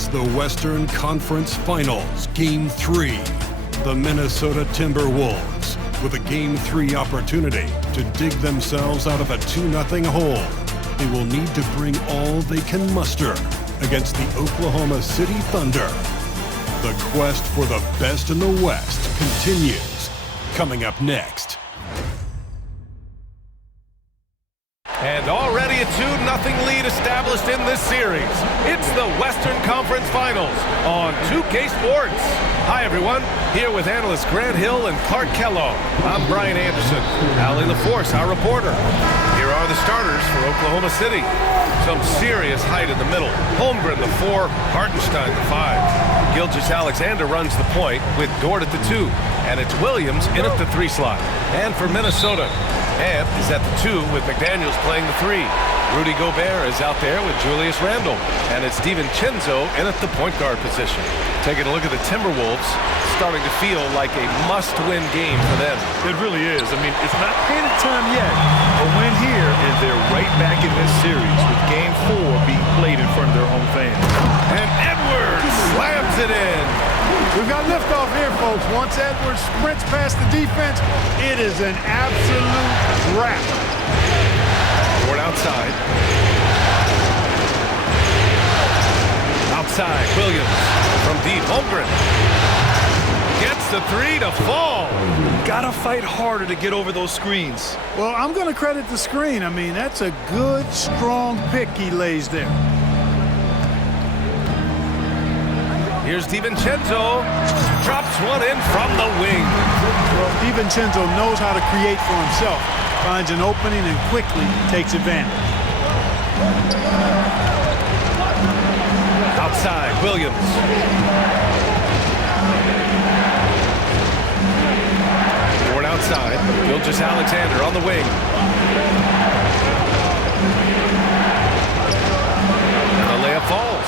It's the Western Conference Finals, Game 3. The Minnesota Timberwolves, with a Game 3 opportunity to dig themselves out of a 2-0 hole. They will need to bring all they can muster against the Oklahoma City Thunder. The quest for the best in the West continues. Coming up next. And already a 2-0 lead established in this series. It's the Western Conference Finals on 2K Sports. Hi, everyone. Here with analysts Grant Hill and Clark Kellogg. I'm Brian Anderson. Allie LaForce, our reporter. Here are the starters for Oklahoma City. Some serious height in the middle. Holmgren, the 4. Hartenstein, the 5. Gilgeous-Alexander runs the point with Dort at the 2. And it's Williams in at the 3 slot. And for Minnesota, Ant is at the 2 with McDaniels playing the 3. Rudy Gobert is out there with Julius Randle. And it's DiVincenzo in at the point guard position. Taking a look at the Timberwolves, starting to feel like a must-win game for them. It really is. I mean, it's not panic time yet. A win here, and they're right back in this series with Game 4 being played in front of their home fans. And Edwards slams it in. We've got liftoff here, folks. Once Edwards sprints past the defense, it is an absolute wrap. Dort outside. Outside, Williams from deep. Holmgren gets the 3 to fall. Gotta fight harder to get over those screens. Well, I'm going to credit the screen. I mean, that's a good, strong pick he lays there. Here's DiVincenzo. Drops one in from the wing. Well, DiVincenzo knows how to create for himself. Finds an opening and quickly takes advantage. Outside, Williams. Dort outside. Gilgeous-Alexander on the wing. And the layup falls.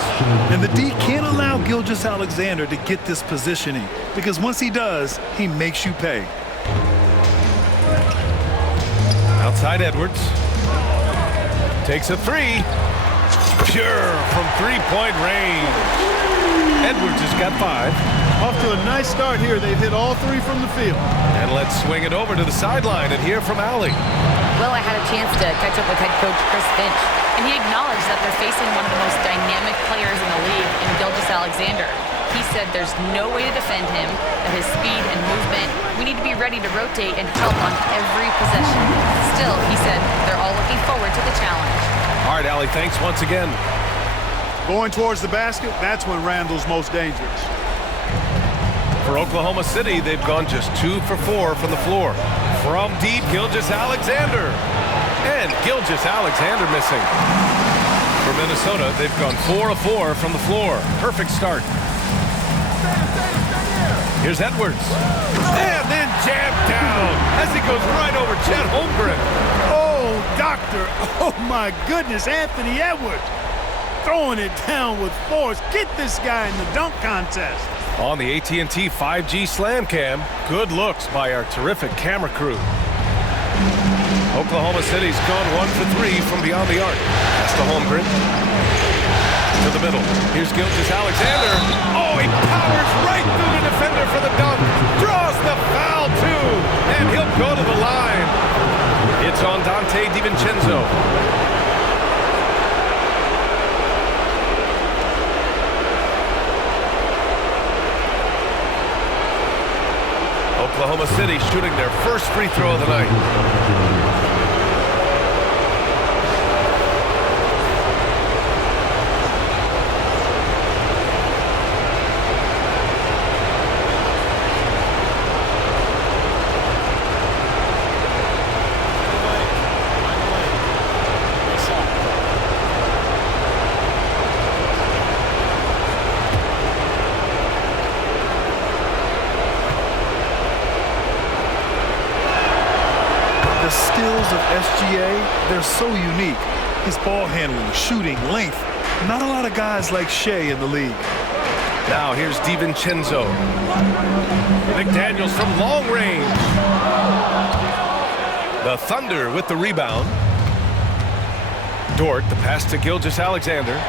And the D can't allow Gilgeous-Alexander to get this positioning, because once he does, he makes you pay. Outside Edwards. Takes a 3. Pure from 3-point range. Edwards has got 5. Off to a nice start here. They've hit all 3 from the field. And let's swing it over to the sideline and hear from Allie. Well, I had a chance to catch up with head coach Chris Finch, and he acknowledged that they're facing one of the most dynamic players in the league in Gilgeous-Alexander. He said there's no way to defend him, that his speed and movement, we need to be ready to rotate and help on every possession. Still, he said they're all looking forward to the challenge. All right, Allie, thanks once again. Going towards the basket, that's when Randle's most dangerous. For Oklahoma City, they've gone just 2 for 4 from the floor. From deep, Gilgeous-Alexander. And Gilgeous-Alexander missing. For Minnesota, they've gone 4 of 4 from the floor. Perfect start. Here's Edwards. And then jammed down as he goes right over Chet Holmgren. Oh, doctor. Oh, my goodness. Anthony Edwards throwing it down with force. Get this guy in the dunk contest. On the AT&T 5G Slam Cam, good looks by our terrific camera crew. Oklahoma City's gone 1 for 3 from beyond the arc. That's to Holmgren. To the middle. Here's Gilgeous-Alexander. Oh, he powers right through the defender for the dunk. Draws the foul, too. And he'll go to the line. It's on Donte DiVincenzo. Oklahoma City shooting their first free throw of the night. Skills of SGA, they're so unique. His ball handling, shooting, length. Not a lot of guys like Shai in the league. Now here's DiVincenzo. McDaniels from long range. The Thunder with the rebound. Dort, the pass to Gilgeous-Alexander.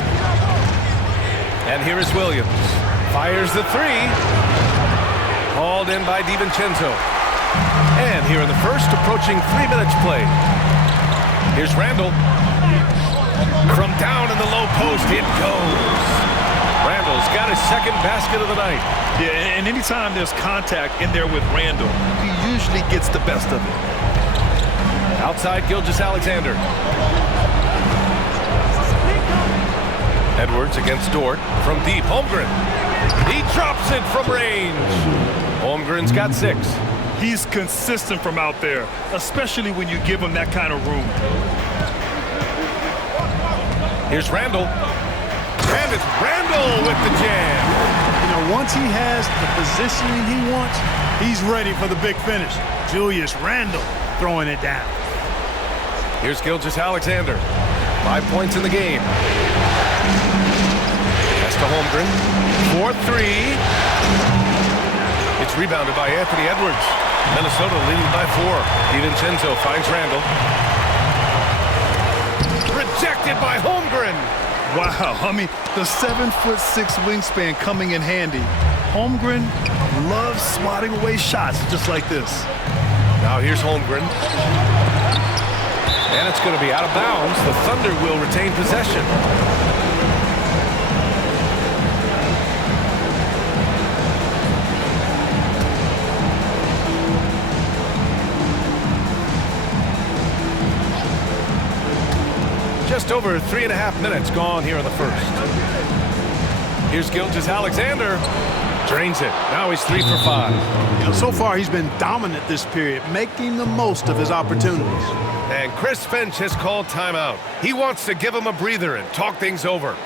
And here is Williams. Fires the three. Hauled in by DiVincenzo. And here in the first, approaching 3 minutes played. Here's Randall. From down in the low post, it goes. Randall's got his second basket of the night. Yeah, and anytime there's contact in there with Randall, he usually gets the best of it. Outside Gilgeous-Alexander. Edwards against Dort. From deep, Holmgren. He drops it from range. Holmgren's got 6. He's consistent from out there, especially when you give him that kind of room. Here's Randall. And it's Randall with the jam. You know, once he has the positioning he wants, he's ready for the big finish. Julius Randle throwing it down. Here's Gilgeous-Alexander. 5 points in the game. Pass to Holmgren. 4-3. It's rebounded by Anthony Edwards. Minnesota leading by 4. DiVincenzo finds Randall. Rejected by Holmgren. Wow, I mean, the 7'6" wingspan coming in handy. Holmgren loves swatting away shots just like this. Now here's Holmgren. And it's going to be out of bounds. The Thunder will retain possession. Just over 3.5 minutes gone here in the first. Here's Gilgeous-Alexander. Drains it. Now he's 3 for 5. You know, so far he's been dominant this period, making the most of his opportunities. And Chris Finch has called timeout. He wants to give him a breather and talk things over.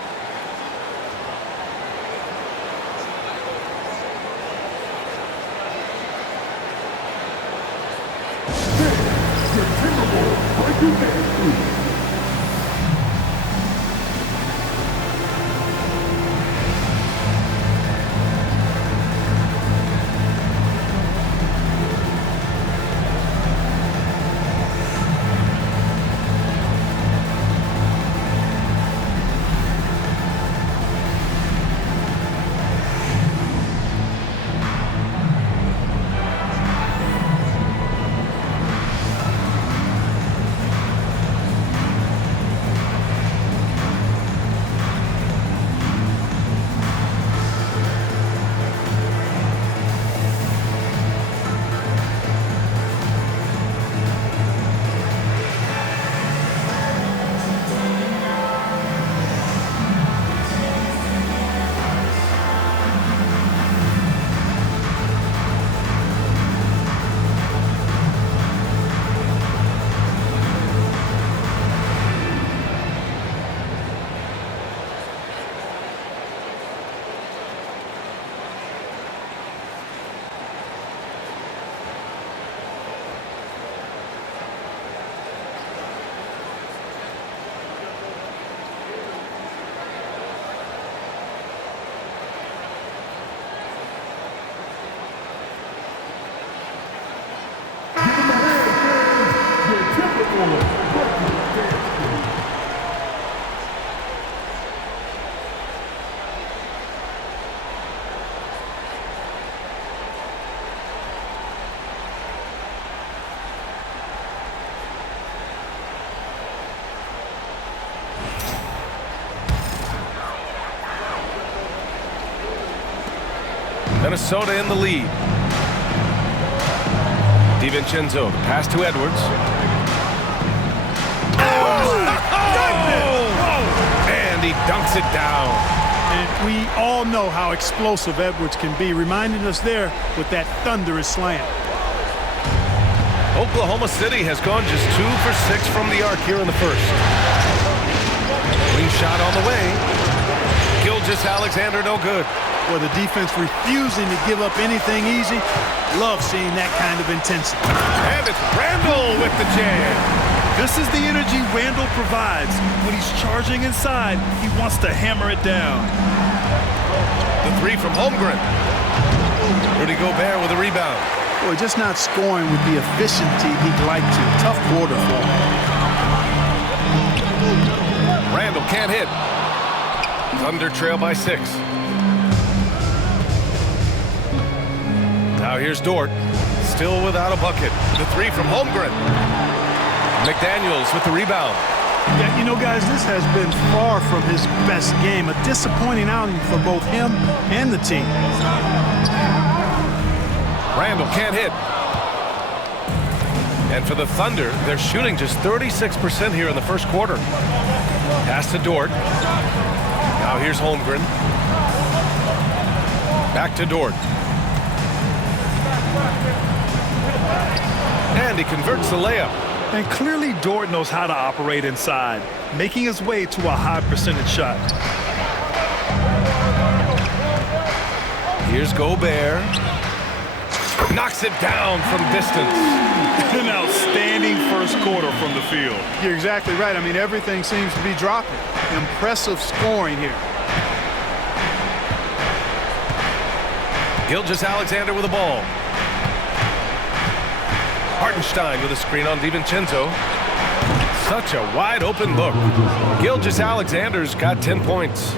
Minnesota in the lead. DiVincenzo, the pass to Edwards. And he dunks it down. And we all know how explosive Edwards can be, reminding us there with that thunderous slam. Oklahoma City has gone just 2 for 6 from the arc here in the first. Clean shot on the way. Gilgeous-Alexander no good. Well, the defense refusing to give up anything easy. Love seeing that kind of intensity. And it's Randall with the jam. This is the energy Randall provides. When he's charging inside, he wants to hammer it down. The 3 from Holmgren. Rudy Gobert with a rebound. Boy, just not scoring with the efficiency he'd like to. Tough quarter for him. Randall can't hit. Thunder trail by 6. Now here's Dort, still without a bucket. The 3 from Holmgren. McDaniels with the rebound. Yeah, you know, guys, this has been far from his best game. A disappointing outing for both him and the team. Randall can't hit. And for the Thunder, they're shooting just 36% here in the first quarter. Pass to Dort. Now here's Holmgren. Back to Dort. And he converts the layup. And clearly Dort knows how to operate inside, making his way to a high percentage shot. Here's Gobert. Knocks it down from distance. An outstanding first quarter from the field. You're exactly right. I mean, everything seems to be dropping. Impressive scoring here. Gilgeous-Alexander with the ball. Hartenstein with a screen on DiVincenzo. Such a wide open look. Gilgeous-Alexander's got 10 points.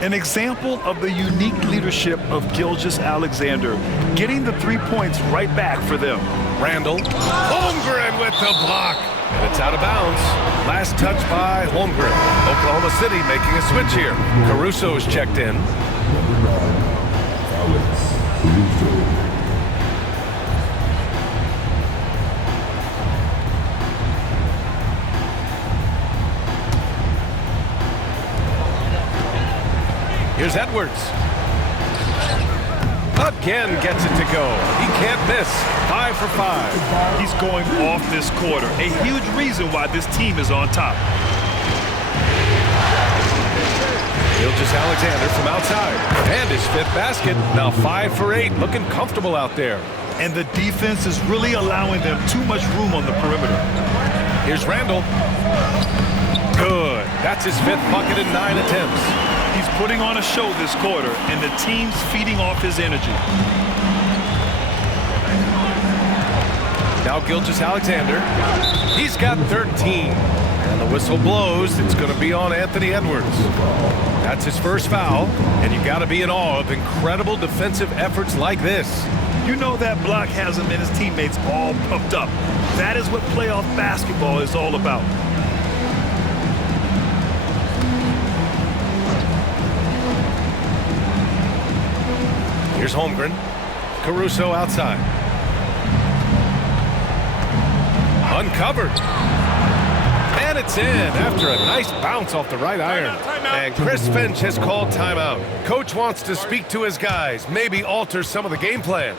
An example of the unique leadership of Gilgeous-Alexander, getting the 3 points right back for them. Randall. Holmgren with the block. And it's out of bounds. Last touch by Holmgren. Oklahoma City making a switch here. Caruso's checked in. Here's Edwards. Again gets it to go. He can't miss. 5 for 5. He's going off this quarter. A huge reason why this team is on top. Gilgeous-Alexander from outside. And his 5th basket. Now 5 for 8. Looking comfortable out there. And the defense is really allowing them too much room on the perimeter. Here's Randall. Good. That's his 5th bucket in 9 attempts. He's putting on a show this quarter, and the team's feeding off his energy. Now Gilgeous-Alexander. He's got 13. And the whistle blows. It's going to be on Anthony Edwards. That's his first foul. And you got to be in awe of incredible defensive efforts like this. You know that block has him and his teammates all pumped up. That is what playoff basketball is all about. Here's Holmgren. Caruso outside. Uncovered. And it's in after a nice bounce off the right iron. And Chris Finch has called timeout. Coach wants to speak to his guys, maybe alter some of the game plan.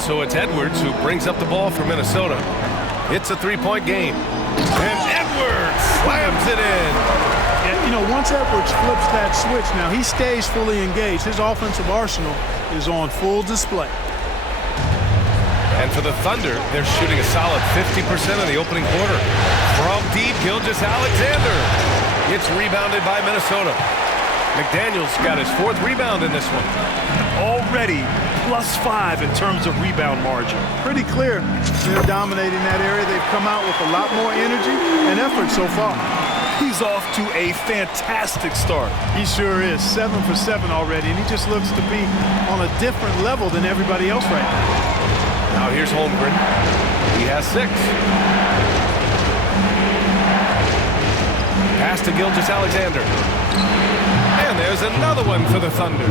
And so it's Edwards who brings up the ball for Minnesota. It's a three-point game. And Edwards slams it in. Yeah, you know, once Edwards flips that switch now, he stays fully engaged. His offensive arsenal is on full display. And for the Thunder, they're shooting a solid 50% in the opening quarter. From deep, Gilgeous-Alexander. It's rebounded by Minnesota. McDaniels got his fourth rebound in this one. Already +5 in terms of rebound margin. Pretty clear they're dominating that area. They've come out with a lot more energy and effort so far. He's off to a fantastic start. He sure is. 7 for 7 already, and he just looks to be on a different level than everybody else right now. Now here's Holmgren. He has 6. Pass to Gilgeous-Alexander. And there's another one for the Thunder.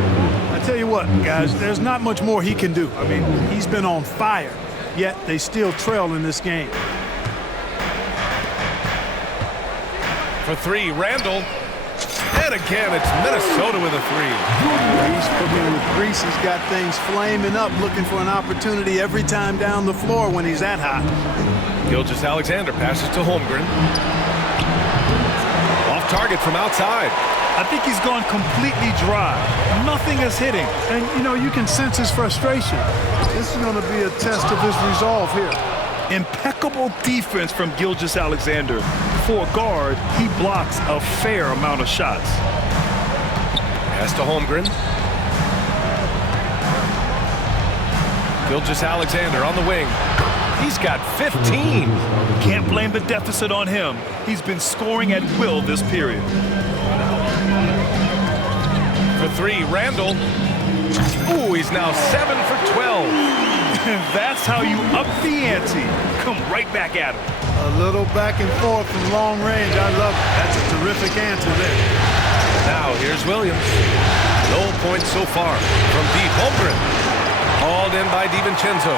I tell you what, guys, there's not much more he can do. I mean, he's been on fire, yet they still trail in this game. For 3, Randall. And again, it's Minnesota with a 3. He's cooking with grease. He's got things flaming up, looking for an opportunity every time down the floor when he's that hot. Gilgeous-Alexander passes to Holmgren. Off target from outside. I think he's gone completely dry. Nothing is hitting. And, you know, you can sense his frustration. This is going to be a test of his resolve here. Impeccable defense from Gilgeous-Alexander. For a guard, he blocks a fair amount of shots. Pass to Holmgren. Gilgeous-Alexander on the wing. He's got 15. Can't blame the deficit on him. He's been scoring at will this period. For 3, Randall. Ooh, he's now 7 for 12. And that's how you up the ante. Come right back at him. A little back and forth from long range. I love it. That's a terrific answer there. Now here's Williams. No points so far from deep. Holmgren. Hauled in by DiVincenzo.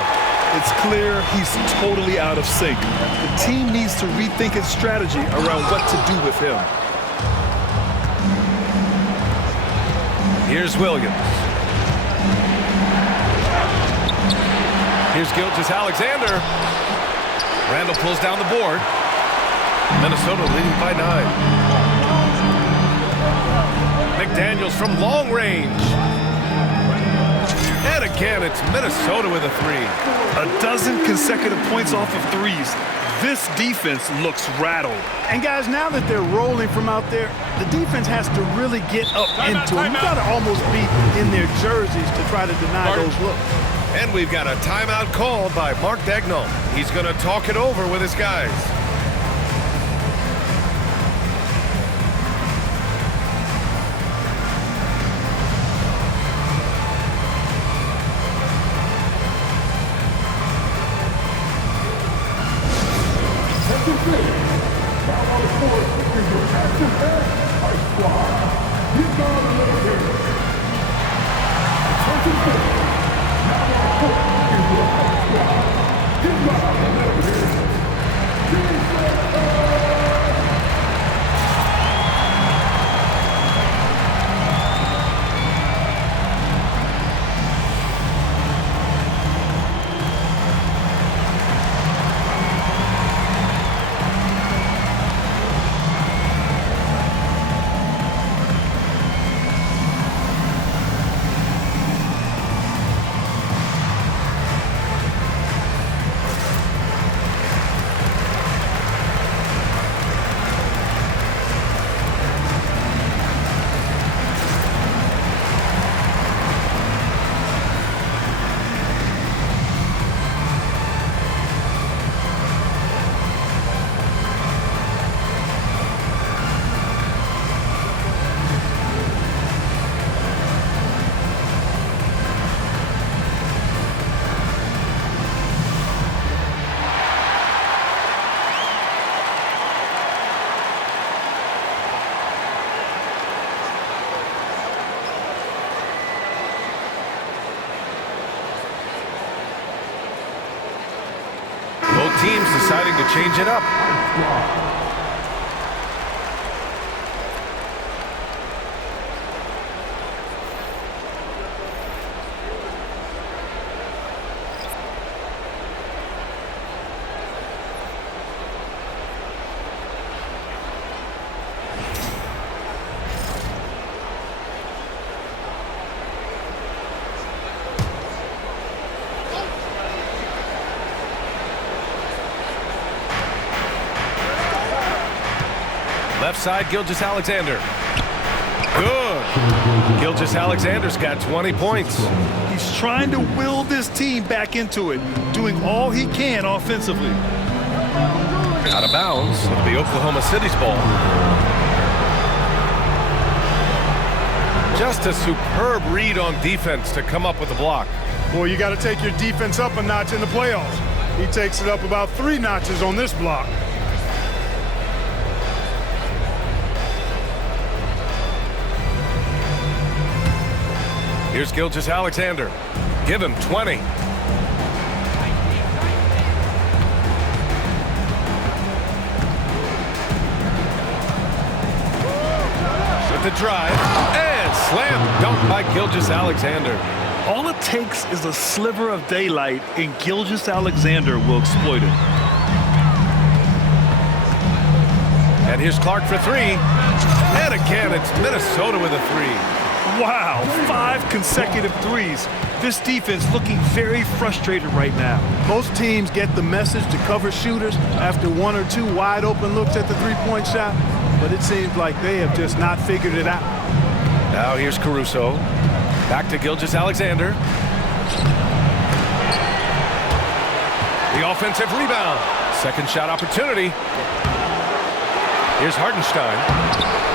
It's clear he's totally out of sync. The team needs to rethink its strategy around what to do with him. Here's Williams. Here's Gilgeous-Alexander. Randall pulls down the board. Minnesota leading by 9. McDaniels from long range. And again, it's Minnesota with a 3. A dozen consecutive points off of threes. This defense looks rattled. And guys, now that they're rolling from out there, the defense has to really get up into them. You've got to almost be in their jerseys to try to deny those looks. And we've got a timeout called by Mark Daigneault. He's going to talk it over with his guys. Both teams deciding to change it up. Left side, Gilgeous-Alexander. Good. Gilgeous-Alexander's got 20 points. He's trying to will this team back into it, doing all he can offensively. Out of bounds. It'll be Oklahoma City's ball. Just a superb read on defense to come up with the block. Boy, you got to take your defense up a notch in the playoffs. He takes it up about 3 notches on this block. Here's Gilgeous-Alexander. Give him 20. With the drive and slam dunk by Gilgeous-Alexander. All it takes is a sliver of daylight, and Gilgeous-Alexander will exploit it. And here's Clark for 3. And again, it's Minnesota with a 3. Wow, 5 consecutive threes. This defense looking very frustrated right now. Most teams get the message to cover shooters after 1 or 2 wide open looks at the three-point shot, but it seems like they have just not figured it out. Now here's Caruso. Back to Gilgeous-Alexander. The offensive rebound. Second shot opportunity. Here's Hartenstein.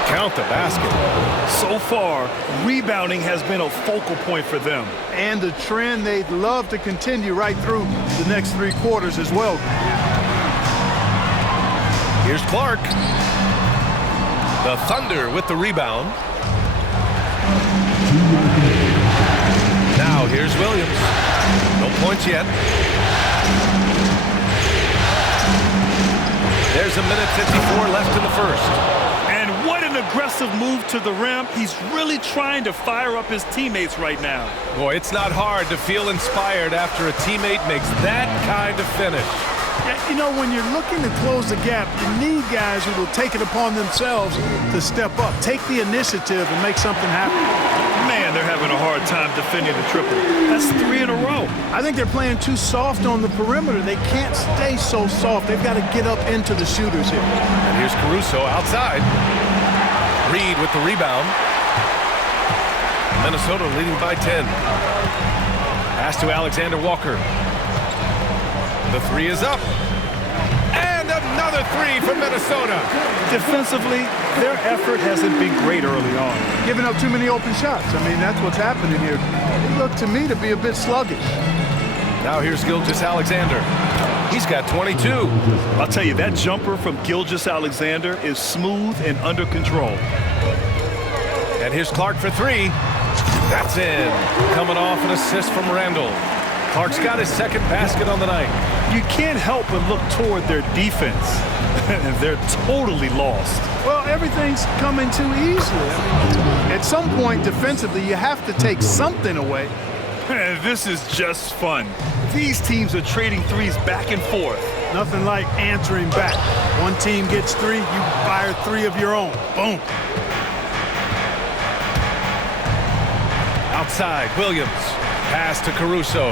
Count the basket. So far, rebounding has been a focal point for them. And the trend they'd love to continue right through the next 3 quarters as well. Here's Clark. The Thunder with the rebound. Now here's Williams. No points yet. There's a minute 54 left in the first. And what an aggressive move to the rim. He's really trying to fire up his teammates right now. Boy, it's not hard to feel inspired after a teammate makes that kind of finish. Yeah, you know, when you're looking to close the gap, you need guys who will take it upon themselves to step up, take the initiative, and make something happen. Man, they're having a hard time defending the triple. That's 3 in a row. I think they're playing too soft on the perimeter. They can't stay so soft. They've got to get up into the shooters here. And here's Caruso outside. Reed with the rebound. Minnesota leading by 10. Pass to Alexander Walker. The 3 is up. And another 3 for Minnesota. Defensively, their effort hasn't been great early on. Giving up too many open shots. I mean, that's what's happening here. They look to me to be a bit sluggish. Now here's Gilgeous-Alexander. He's got 22. I'll tell you, that jumper from Gilgeous-Alexander is smooth and under control. And here's Clark for 3. That's in. Coming off an assist from Randall. Clark's got his second basket on the night. You can't help but look toward their defense. They're totally lost. Well, everything's coming too easily. I mean, at some point defensively, you have to take something away. This is just fun. These teams are trading threes back and forth. Nothing like answering back. One team gets 3, you fire 3 of your own. Boom. Outside, Williams. Pass to Caruso.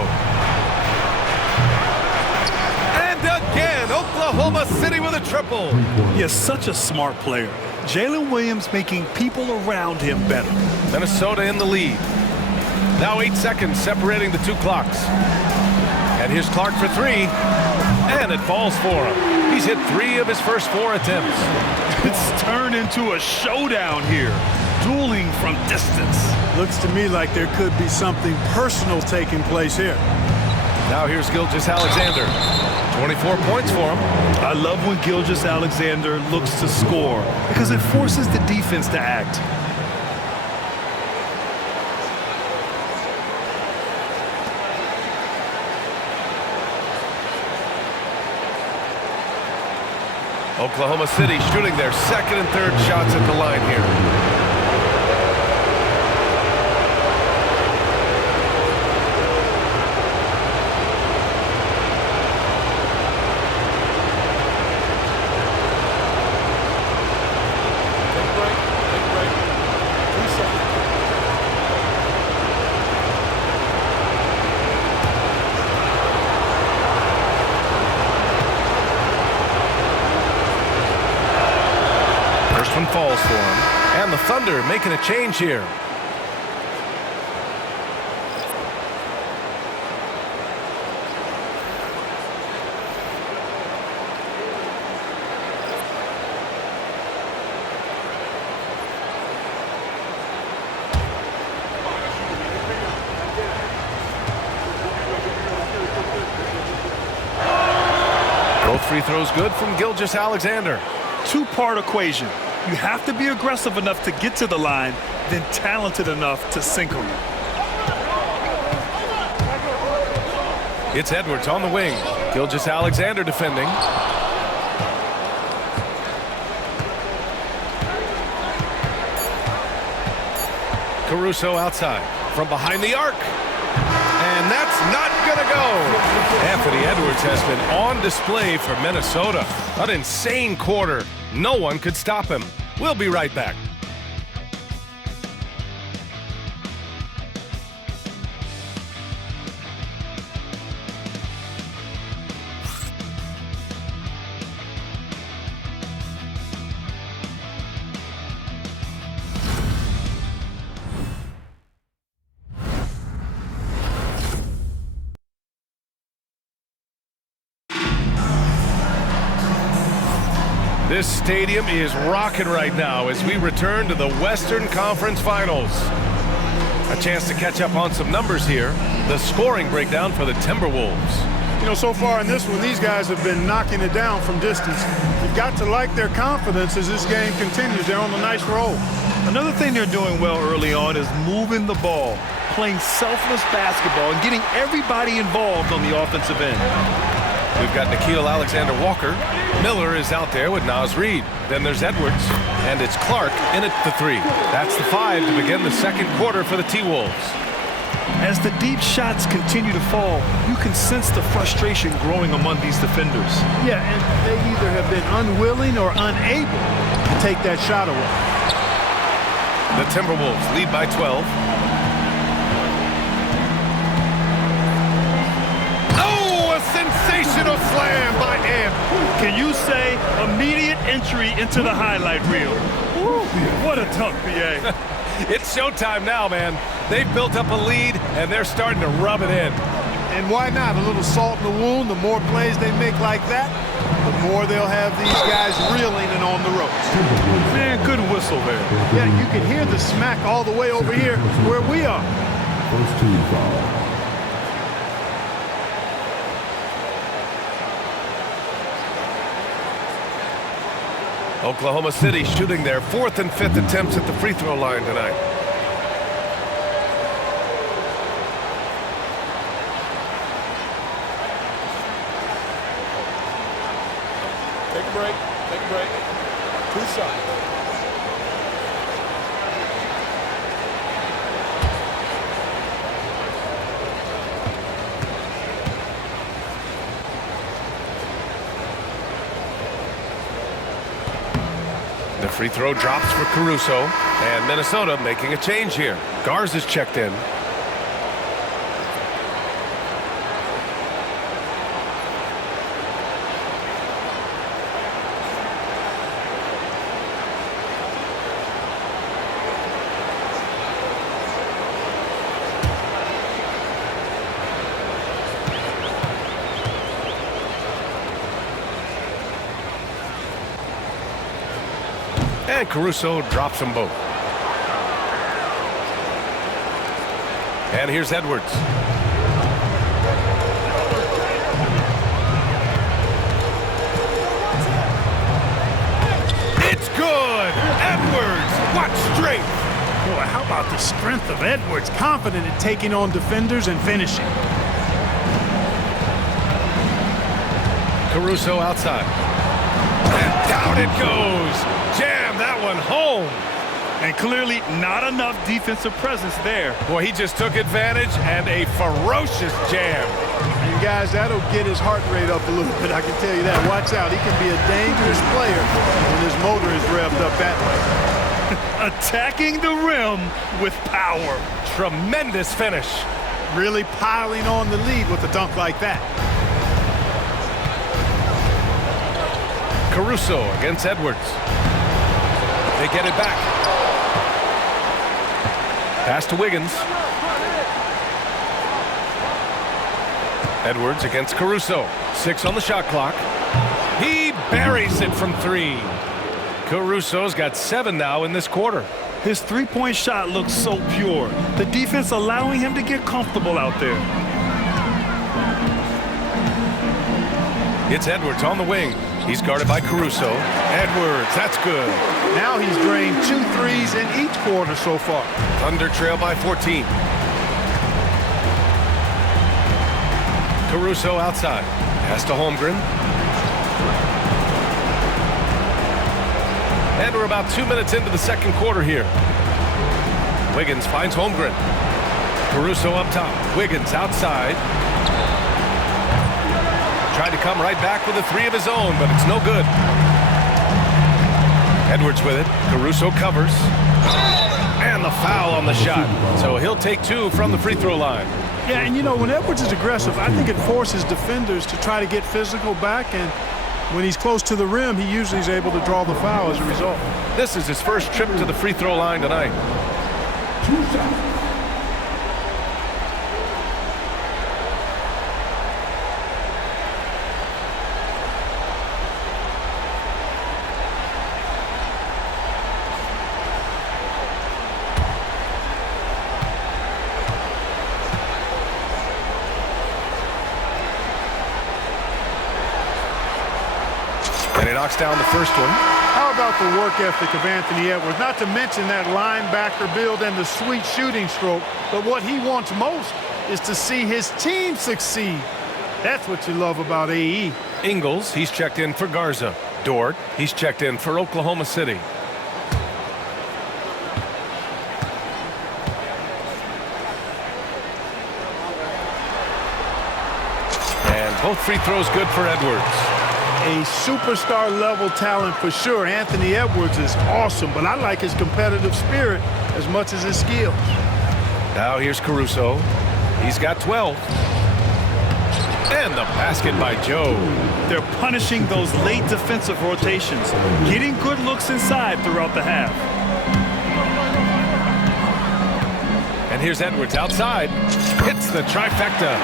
And again, Oklahoma City with a triple. He's such a smart player. Jalen Williams making people around him better. Minnesota in the lead. Now 8 seconds separating the 2 clocks. And here's Clark for 3. And it falls for him. He's hit 3 of his first 4 attempts. It's turned into a showdown here. Dueling from distance. Looks to me like there could be something personal taking place here. Now here's Gilgeous-Alexander. 24 points for him. I love when Gilgeous-Alexander looks to score because it forces the defense to act. Oklahoma City shooting their second and third shots at the line here. falls for him. And the Thunder making a change here. Both free throws good from Gilgeous-Alexander. Two-part equation. You have to be aggressive enough to get to the line, then talented enough to sink them. It's Edwards on the wing. Gilgeous-Alexander defending. Caruso outside from behind the arc. And that's not going to go. Anthony Edwards has been on display for Minnesota. An insane quarter. No one could stop him. We'll be right back. This stadium is rocking right now as we return to the Western Conference Finals. A chance to catch up on some numbers here. The scoring breakdown for the Timberwolves. You know, so far in this one, these guys have been knocking it down from distance. You've got to like their confidence as this game continues. They're on a nice roll. Another thing they're doing well early on is moving the ball, playing selfless basketball, and getting everybody involved on the offensive end. We've got Nickeil Alexander-Walker. Miller is out there with Naz Reid. Then there's Edwards, and it's Clark in at the 3. That's the 5 to begin the second quarter for the T-Wolves. As the deep shots continue to fall, you can sense the frustration growing among these defenders. Yeah, and they either have been unwilling or unable to take that shot away. The Timberwolves lead by 12. Sensational slam by Ant. Can you say immediate entry into the highlight reel? Woo, what a dunk, BA. It's showtime now, man. They've built up a lead, and they're starting to rub it in. And why not? A little salt in the wound. The more plays they make like that, the more they'll have these guys reeling and on the ropes. Man, good whistle there. Yeah, you can hear the smack all the way over here where we are. First team foul. Oklahoma City shooting their 4th and 5th attempts at the free throw line tonight. Take a break. Take a break. 2 shots. The free throw drops for Caruso, and Minnesota making a change here. Garza's checked in. And Caruso drops them both. And here's Edwards. It's good! Edwards! What strength! Boy, how about the strength of Edwards? Confident in taking on defenders and finishing. Caruso outside. And down it goes! Jam that one home. And clearly not enough defensive presence there. Boy, he just took advantage and a ferocious jam. And guys, that'll get his heart rate up a little bit, I can tell you that. Watch out, he can be a dangerous player when his motor is revved up that way. Attacking the rim with power. Tremendous finish. Really piling on the lead with a dunk like that. Caruso against Edwards. They get it back. Pass to Wiggins. Edwards against Caruso. 6 on the shot clock. He buries it from 3. Caruso's got 7 now in this quarter. His three-point shot looks so pure. The defense allowing him to get comfortable out there. It's Edwards on the wing. He's guarded by Caruso. Edwards, that's good. Now he's drained 2 threes in each quarter so far. Thunder trail by 14. Caruso outside. Pass to Holmgren. And we're about 2 minutes into the second quarter here. Wiggins finds Holmgren. Caruso up top. Wiggins outside. Tried to come right back with a 3 of his own, but it's no good. Edwards with it. Caruso covers. And the foul on the shot. So he'll take 2 from the free throw line. Yeah, and you know, when Edwards is aggressive, I think it forces defenders to try to get physical back, and when he's close to the rim, he usually is able to draw the foul as a result. This is his first trip to the free throw line tonight. And he knocks down the first one. How about the work ethic of Anthony Edwards? Not to mention that linebacker build and the sweet shooting stroke. But what he wants most is to see his team succeed. That's what you love about AE. Ingles, he's checked in for Garza. Dort, he's checked in for Oklahoma City. And both free throws good for Edwards. A superstar level talent for sure. Anthony Edwards is awesome, but I like his competitive spirit as much as his skills. Now here's Caruso. He's got 12. And the basket by Joe. They're punishing those late defensive rotations, getting good looks inside throughout the half. And here's Edwards outside. Hits the trifecta.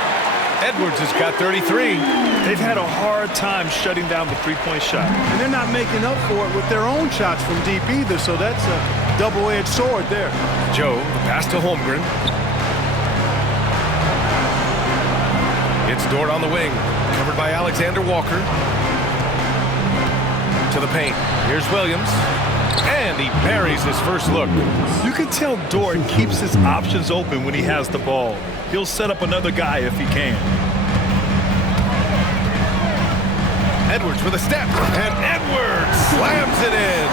Edwards has got 33. They've had a hard time shutting down the three-point shot. And they're not making up for it with their own shots from deep either, so that's a double-edged sword there. Joe, the pass to Holmgren. It's Dort on the wing, covered by Alexander Walker. To the paint. Here's Williams. And he buries his first look. You can tell Dort keeps his options open when he has the ball. He'll set up another guy if he can. Edwards with a step. And Edwards slams it in.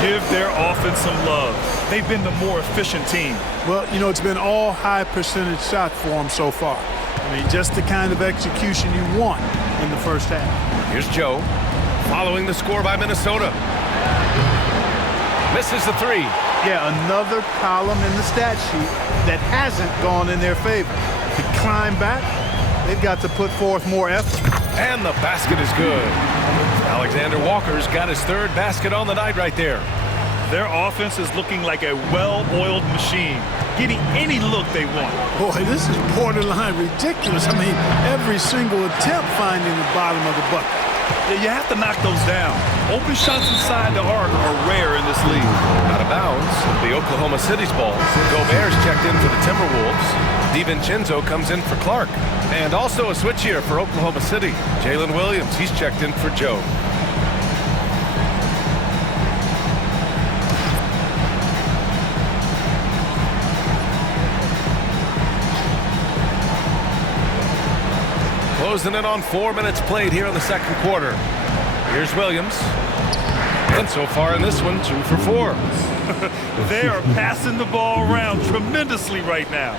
Give their offense some love. They've been the more efficient team. Well, you know, it's been all high percentage shots for them so far. I mean, just the kind of execution you want in the first half. Here's Joe, following the score by Minnesota. Misses the 3. Yeah, another column in the stat sheet that hasn't gone in their favor. To climb back, they've got to put forth more effort. And the basket is good. Alexander Walker's got his 3rd basket on the night right there. Their offense is looking like a well-oiled machine, getting any look they want. Boy, this is borderline ridiculous. I mean, every single attempt finding the bottom of the bucket. Yeah, you have to knock those down. Open shots inside the arc are rare in this league. Out of bounds, the Oklahoma City's ball. Gobert's checked in for the Timberwolves. DiVincenzo comes in for Clark. And also a switch here for Oklahoma City. Jalen Williams, he's checked in for Joe. Closing in on 4 minutes played here in the second quarter. Here's Williams. And so far in this one, 2 for 4. They are passing the ball around tremendously right now.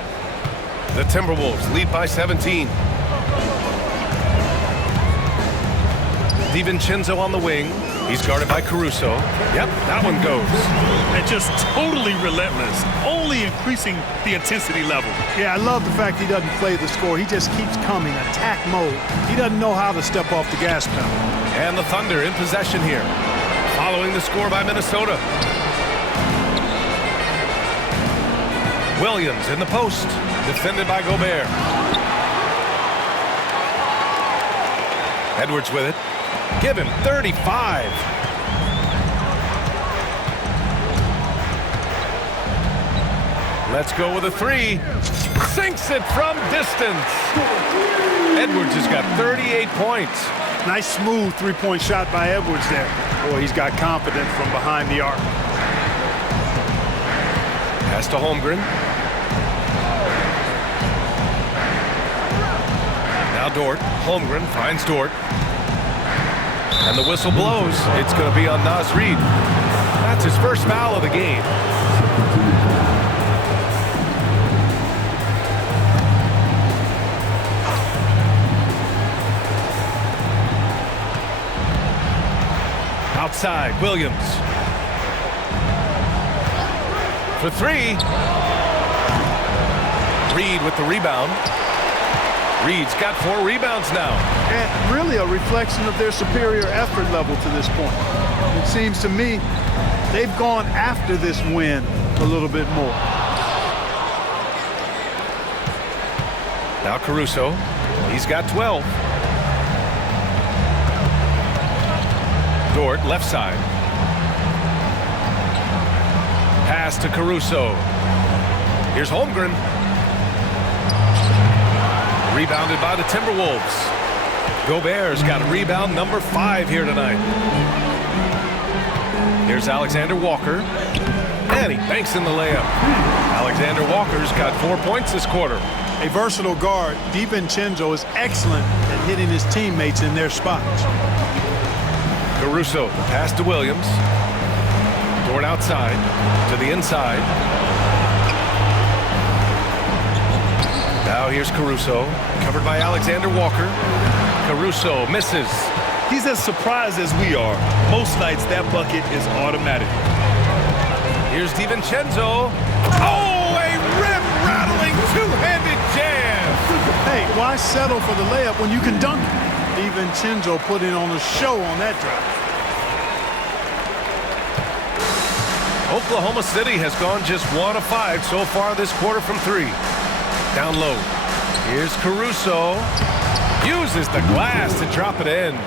The Timberwolves lead by 17. DiVincenzo on the wing. He's guarded by Caruso. Yep, that one goes. And just totally relentless, only increasing the intensity level. Yeah, I love the fact he doesn't play the score. He just keeps coming, attack mode. He doesn't know how to step off the gas pedal. And the Thunder in possession here. Following the score by Minnesota. Williams in the post, defended by Gobert. Edwards with it. Give him 35. Let's go with a three. Sinks it from distance. Edwards has got 38 points. Nice smooth three-point shot by Edwards there. Boy, he's got confidence from behind the arc. Pass to Holmgren. Now Dort. Holmgren finds Dort. And the whistle blows. It's going to be on Naz Reid. That's his first foul of the game. Outside, Williams. For three. Reid with the rebound. Reid's got 4 rebounds now. And really a reflection of their superior effort level to this point. It seems to me they've gone after this win a little bit more. Now Caruso. He's got 12. Dort, left side. Pass to Caruso. Here's Holmgren. Rebounded by the Timberwolves. Gobert's got rebound number 5 here tonight. Here's Alexander Walker. And he banks in the layup. Alexander Walker's got 4 points this quarter. A versatile guard, DiVincenzo is excellent at hitting his teammates in their spots. Caruso, pass to Williams. Dort outside, to the inside. Now here's Caruso, covered by Alexander Walker. Caruso misses. He's as surprised as we are. Most nights that bucket is automatic. Here's DiVincenzo. Oh, a rim-rattling two-handed jam. Hey, why settle for the layup when you can dunk it? DiVincenzo putting on a show on that drive. Oklahoma City has gone just 1 of 5 so far this quarter from 3. Down low. Here's Caruso. Uses the glass to drop it in.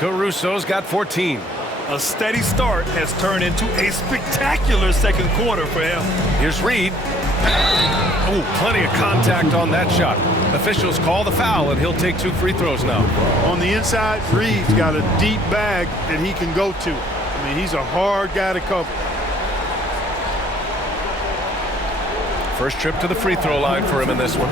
Caruso's got 14. A steady start has turned into a spectacular second quarter for him. Here's Reid. Oh, plenty of contact on that shot. Officials call the foul, and he'll take 2 free throws now. On the inside, Reid's got a deep bag that he can go to. I mean, he's a hard guy to cover. First trip to the free throw line for him in this one.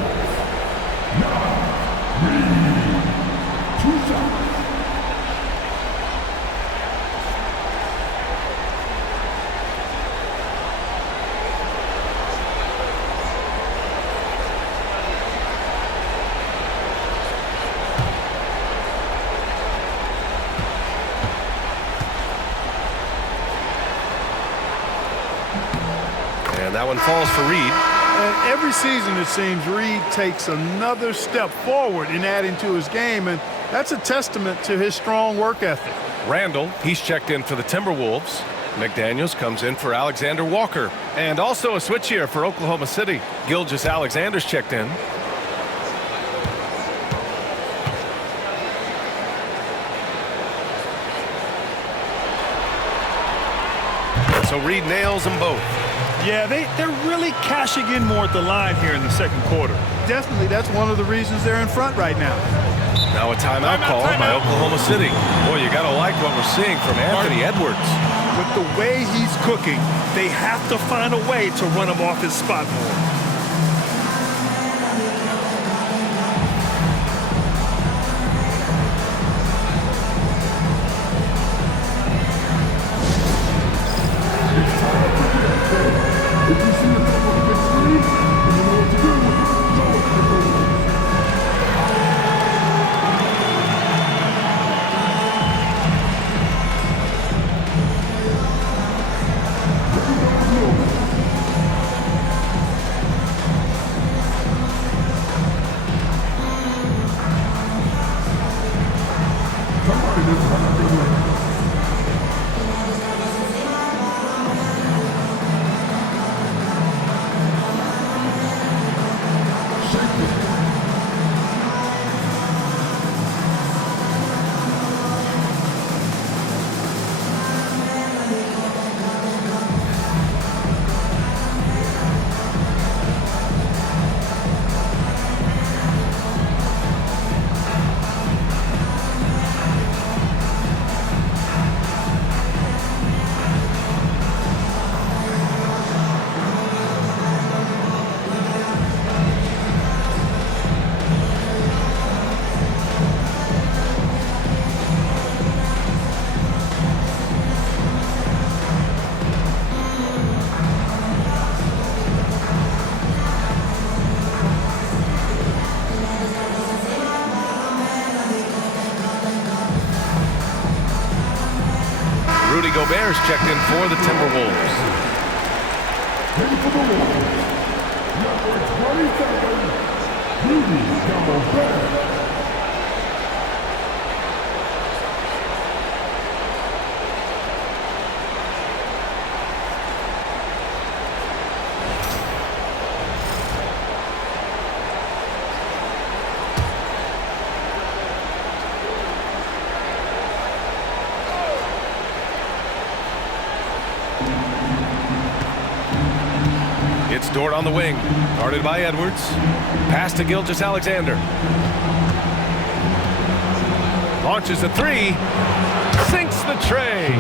And that one falls for Reid. And every season, it seems, Reid takes another step forward in adding to his game, and that's a testament to his strong work ethic. Randall, he's checked in for the Timberwolves. McDaniels comes in for Alexander Walker. And also a switch here for Oklahoma City. Gilgeous-Alexander's checked in. So Reid nails them both. Yeah, they're really cashing in more at the line here in the second quarter. Definitely, that's one of the reasons they're in front right now. Now a timeout call by Oklahoma City. Boy, you got to like what we're seeing from Anthony Edwards. With the way he's cooking, they have to find a way to run him off his spot more. Rudy Gobert's checked in for the Timberwolves. Ready for the Wolves. Number 27, Rudy Gobert. It's Dort on the wing, guarded by Edwards. Pass to Gilgeous-Alexander. Launches a three. Sinks the tray.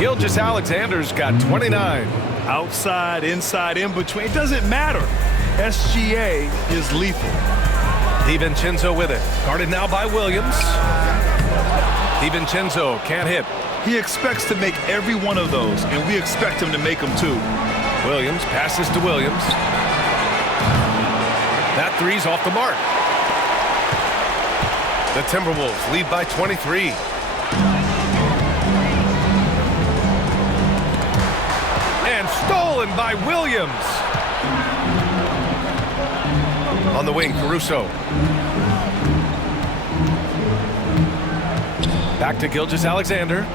Gilgeous-Alexander's got 29. Outside, inside, in between. It doesn't matter. SGA is lethal. DiVincenzo with it. Guarded now by Williams. DiVincenzo can't hit. He expects to make every one of those, and we expect him to make them too. Williams passes to Williams. That three's off the mark. The Timberwolves lead by 23. And stolen by Williams. On the wing, Caruso. Back to Gilgeous-Alexander.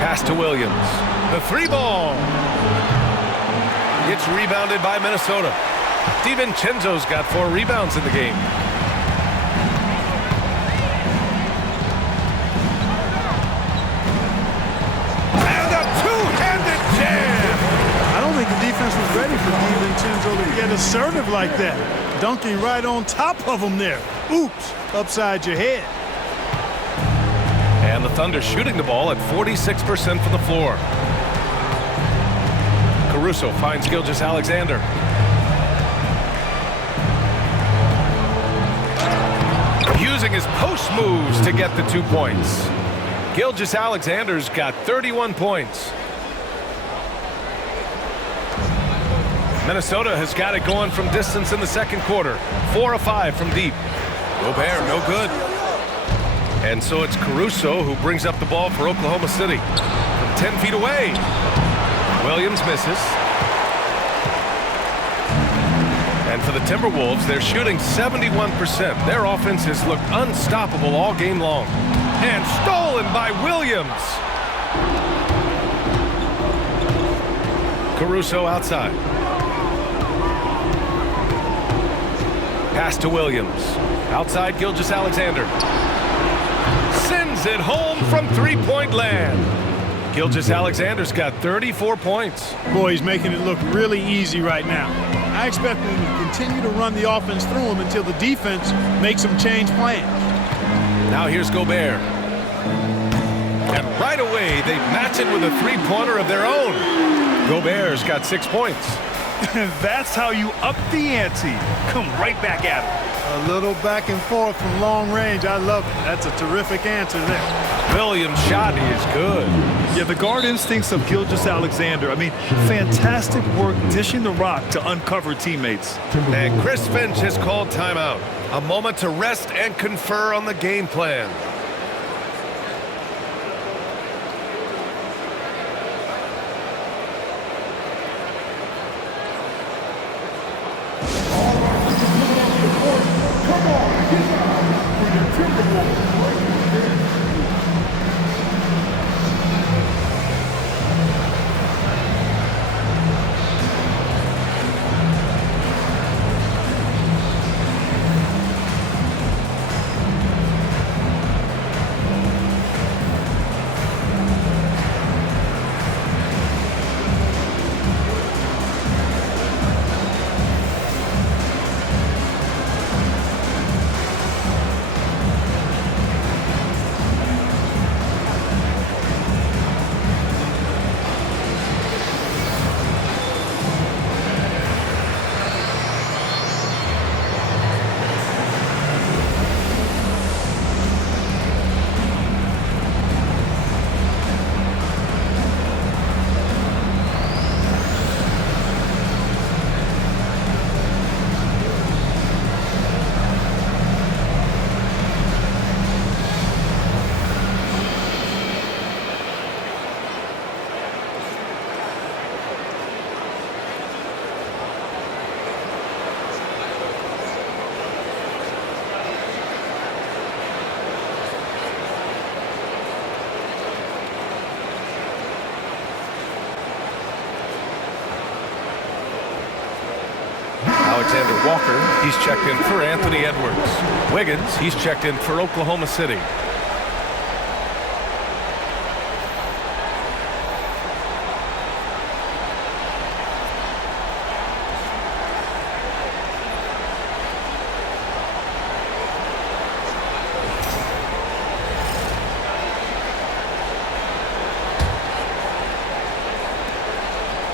Pass to Williams. The three ball. It's rebounded by Minnesota. DiVincenzo's got 4 rebounds in the game. And a two-handed jam. I don't think the defense was ready for DiVincenzo to get assertive like that. Dunking right on top of him there. Oops, upside your head. And the Thunder shooting the ball at 46% from the floor. Caruso finds Gilgeous-Alexander. Using his post moves to get the 2 points. Gilgeous-Alexander's got 31 points. Minnesota has got it going from distance in the second quarter. 4 of 5 from deep. Gobert, no good. And so it's Caruso who brings up the ball for Oklahoma City. From 10 feet away. Williams misses. And for the Timberwolves, they're shooting 71%. Their offense has looked unstoppable all game long. And stolen by Williams. Caruso outside. Pass to Williams. Outside Gilgeous-Alexander. Sends it home from three-point land. Gilgeous-Alexander's got 34 points. Boy, he's making it look really easy right now. I expect them to continue to run the offense through him until the defense makes them change plans. Now here's Gobert. And right away, they match it with a three-pointer of their own. Gobert's got 6 points. That's how you up the ante. Come right back at him. A little back and forth from long range. I love it. That's a terrific answer there. Williams' shot is good. Yeah, the guard instincts of Gilgeous-Alexander. I mean, fantastic work dishing the rock to uncover teammates. And Chris Finch has called timeout. A moment to rest and confer on the game plan. Alexander Walker, he's checked in for Anthony Edwards. Wiggins, he's checked in for Oklahoma City.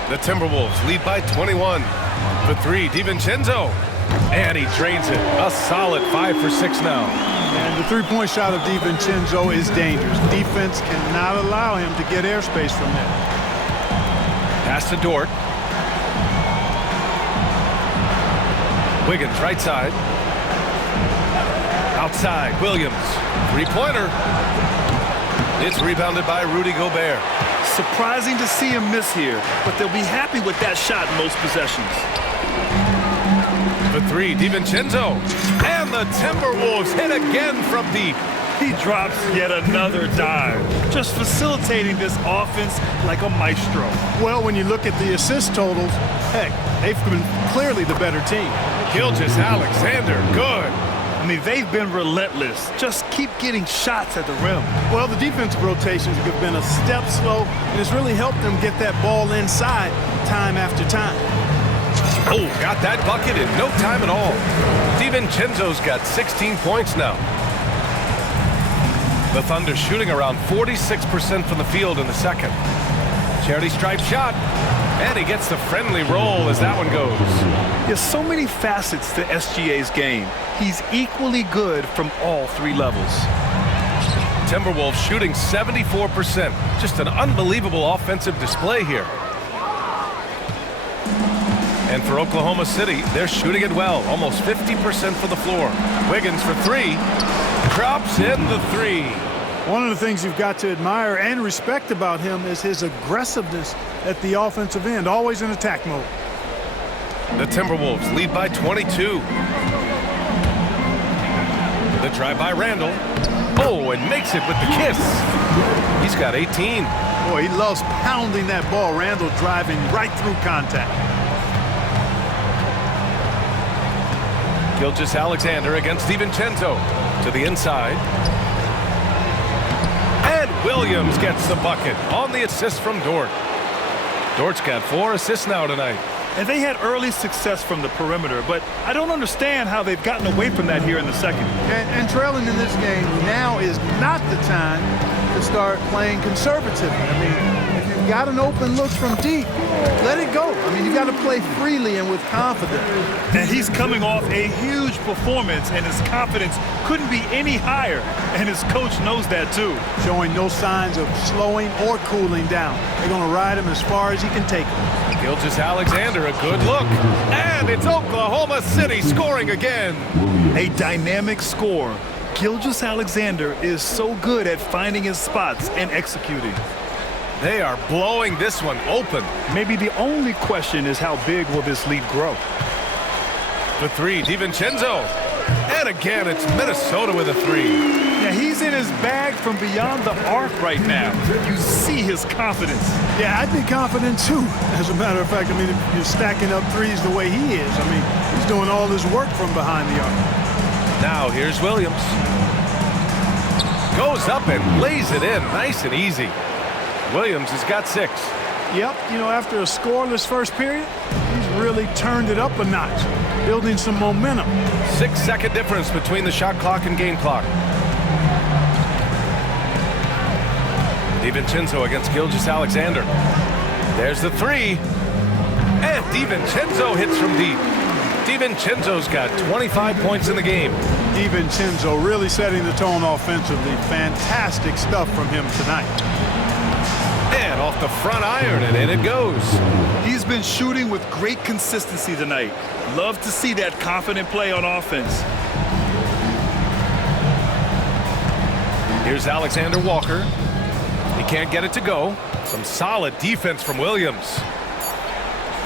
The Timberwolves lead by 21. For three, DiVincenzo. And he drains it. A solid 5 for 6 now. And the three-point shot of DiVincenzo is dangerous. Defense cannot allow him to get airspace from there. Pass to Dort. Wiggins right side. Outside, Williams. Three-pointer. It's rebounded by Rudy Gobert. Surprising to see him miss here, but they'll be happy with that shot in most possessions. For three, DiVincenzo. And the Timberwolves hit again from deep. He drops yet another dive, just facilitating this offense like a maestro. Well, when you look at the assist totals, heck, they've been clearly the better team. Gilgeous-Alexander, good. I mean, they've been relentless. Just keep getting shots at the rim. Well, the defensive rotations have been a step slow, and it's really helped them get that ball inside time after time. Oh, got that bucket in no time at all. DiVincenzo's got 16 points now. The Thunder shooting around 46% from the field in the second. Charity stripe shot. And he gets the friendly roll as that one goes. There's so many facets to SGA's game. He's equally good from all three levels. Timberwolves shooting 74%. Just an unbelievable offensive display here. And for Oklahoma City, they're shooting it well. Almost 50% from the floor. Wiggins for three. Drops in the three. One of the things you've got to admire and respect about him is his aggressiveness at the offensive end, always in attack mode. The Timberwolves lead by 22. The drive by Randall. Oh, and makes it with the kiss. He's got 18. Boy, he loves pounding that ball. Randall driving right through contact. Gilgeous-Alexander against DiVincenzo. To the inside. And Williams gets the bucket on the assist from Dort. Dort's got 4 assists now tonight. And they had early success from the perimeter, but I don't understand how they've gotten away from that here in the second. And trailing in this game, now is not the time to start playing conservatively. I mean, if you've got an open look from deep, let it go. I mean, you've got to play freely and with confidence. And he's coming off a huge performance, and his confidence couldn't be any higher. And his coach knows that, too. Showing no signs of slowing or cooling down. They're going to ride him as far as he can take him. Gilgeous-Alexander, a good look. And it's Oklahoma City scoring again. A dynamic score. Gilgeous-Alexander is so good at finding his spots and executing. They are blowing this one open. Maybe the only question is how big will this lead grow? For three, DiVincenzo. And again, it's Minnesota with a three. Yeah, he's in his bag from beyond the arc right now. You see his confidence. Yeah, I'd be confident too. As a matter of fact, I mean, if you're stacking up threes the way he is, I mean, he's doing all his work from behind the arc. Now here's Williams. Goes up and lays it in nice and easy. Williams has got 6. Yep, you know, after a scoreless first period, he's really turned it up a notch, building some momentum. 6-second difference between the shot clock and game clock. DiVincenzo against Gilgeous-Alexander. There's the three. And DiVincenzo hits from deep. DiVincenzo's got 25 points in the game. DiVincenzo really setting the tone offensively. Fantastic stuff from him tonight. And off the front iron, and in it goes. He's been shooting with great consistency tonight. Love to see that confident play on offense. Here's Alexander Walker. He can't get it to go. Some solid defense from Williams.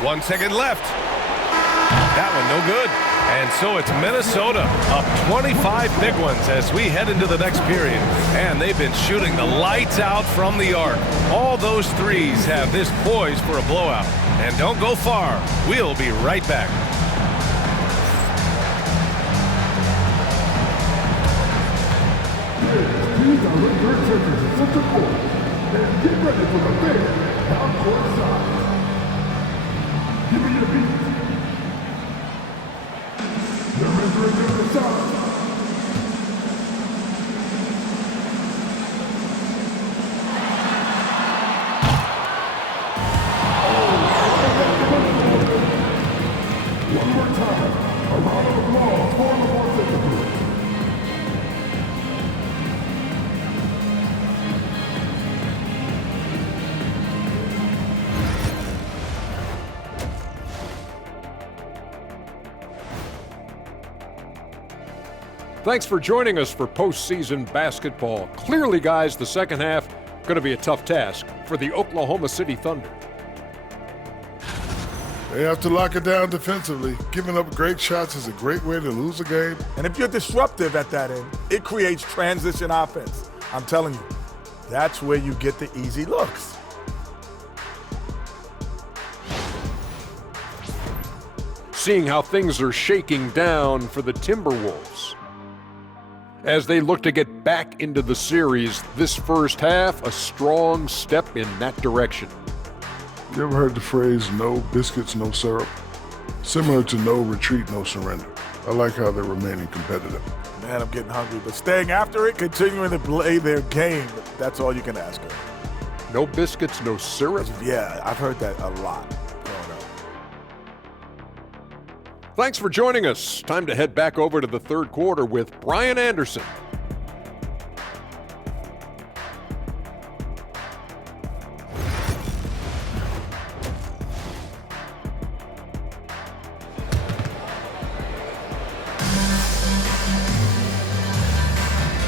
1 second left. That one no good. And so it's Minnesota up 25 big ones as we head into the next period. And they've been shooting the lights out from the arc. All those threes have this poised for a blowout. And don't go far. We'll be right back. These are your churches in center court. And get ready for the big half-court shot. Give me your beat. You're entering the shot. One more time. A round of applause for the Varsity Group. Thanks for joining us for postseason basketball. Clearly, guys, the second half going to be a tough task for the Oklahoma City Thunder. They have to lock it down defensively. Giving up great shots is a great way to lose a game. And if you're disruptive at that end, it creates transition offense. I'm telling you, that's where you get the easy looks. Seeing how things are shaking down for the Timberwolves. As they look to get back into the series, this first half, a strong step in that direction. You ever heard the phrase, no biscuits, no syrup? Similar to no retreat, no surrender. I like how they're remaining competitive. Man, I'm getting hungry, but staying after it, continuing to play their game, that's all you can ask of. No biscuits, no syrup? Yeah, I've heard that a lot growing up. Thanks for joining us. Time to head back over to the third quarter with Brian Anderson.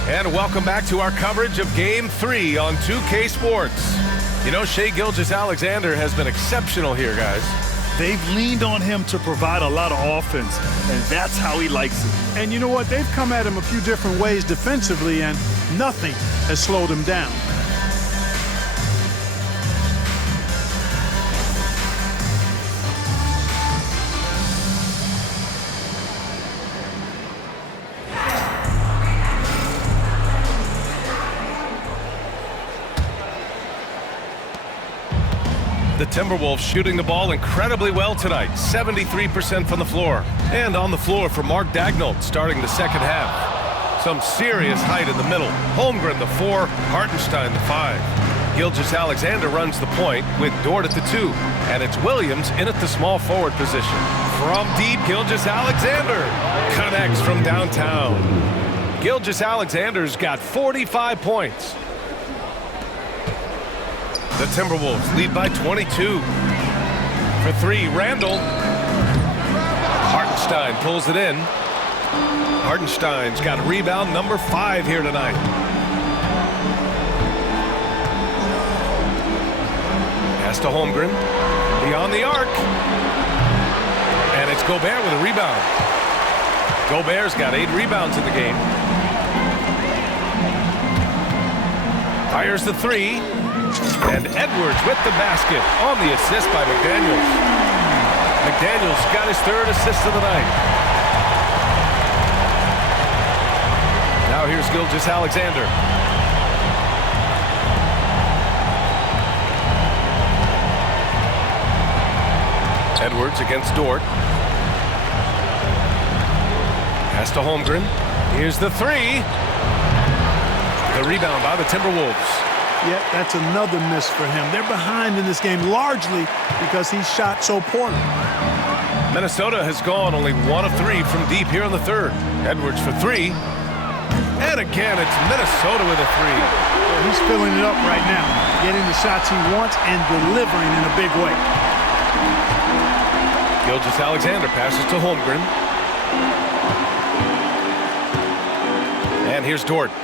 And welcome back to our coverage of Game 3 on 2K Sports. You know, Shai Gilgeous-Alexander has been exceptional here, guys. They've leaned on him to provide a lot of offense, and that's how he likes it. And you know what? They've come at him a few different ways defensively, and nothing has slowed him down. The Timberwolves shooting the ball incredibly well tonight, 73% from the floor. And on the floor for Mark Daigneault starting the second half. Some serious height in the middle. Holmgren the 4, Hartenstein the 5. Gilgeous-Alexander runs the point with Dort at the 2. And it's Williams in at the small forward position. From deep, Gilgeous-Alexander connects from downtown. Gilgeous-Alexander's got 45 points. The Timberwolves lead by 22. For 3, Randall. Hartenstein pulls it in. Hartenstein's got rebound number 5 here tonight. Pass to Holmgren. Beyond the arc. And it's Gobert with a rebound. Gobert's got 8 rebounds in the game. Fires the 3. And Edwards with the basket on the assist by McDaniels. McDaniels got his 3rd assist of the night. Now here's Gilgeous-Alexander. Edwards against Dort. Pass to Holmgren. Here's the 3. The rebound by the Timberwolves. Yet that's another miss for him. They're behind in this game largely because he shot so poorly. Minnesota has gone only 1 of 3 from deep here in the 3rd. Edwards for 3. And again, it's Minnesota with a 3. Well, he's filling it up right now, getting the shots he wants and delivering in a big way. Gilgeous-Alexander passes to Holmgren. And here's Dort.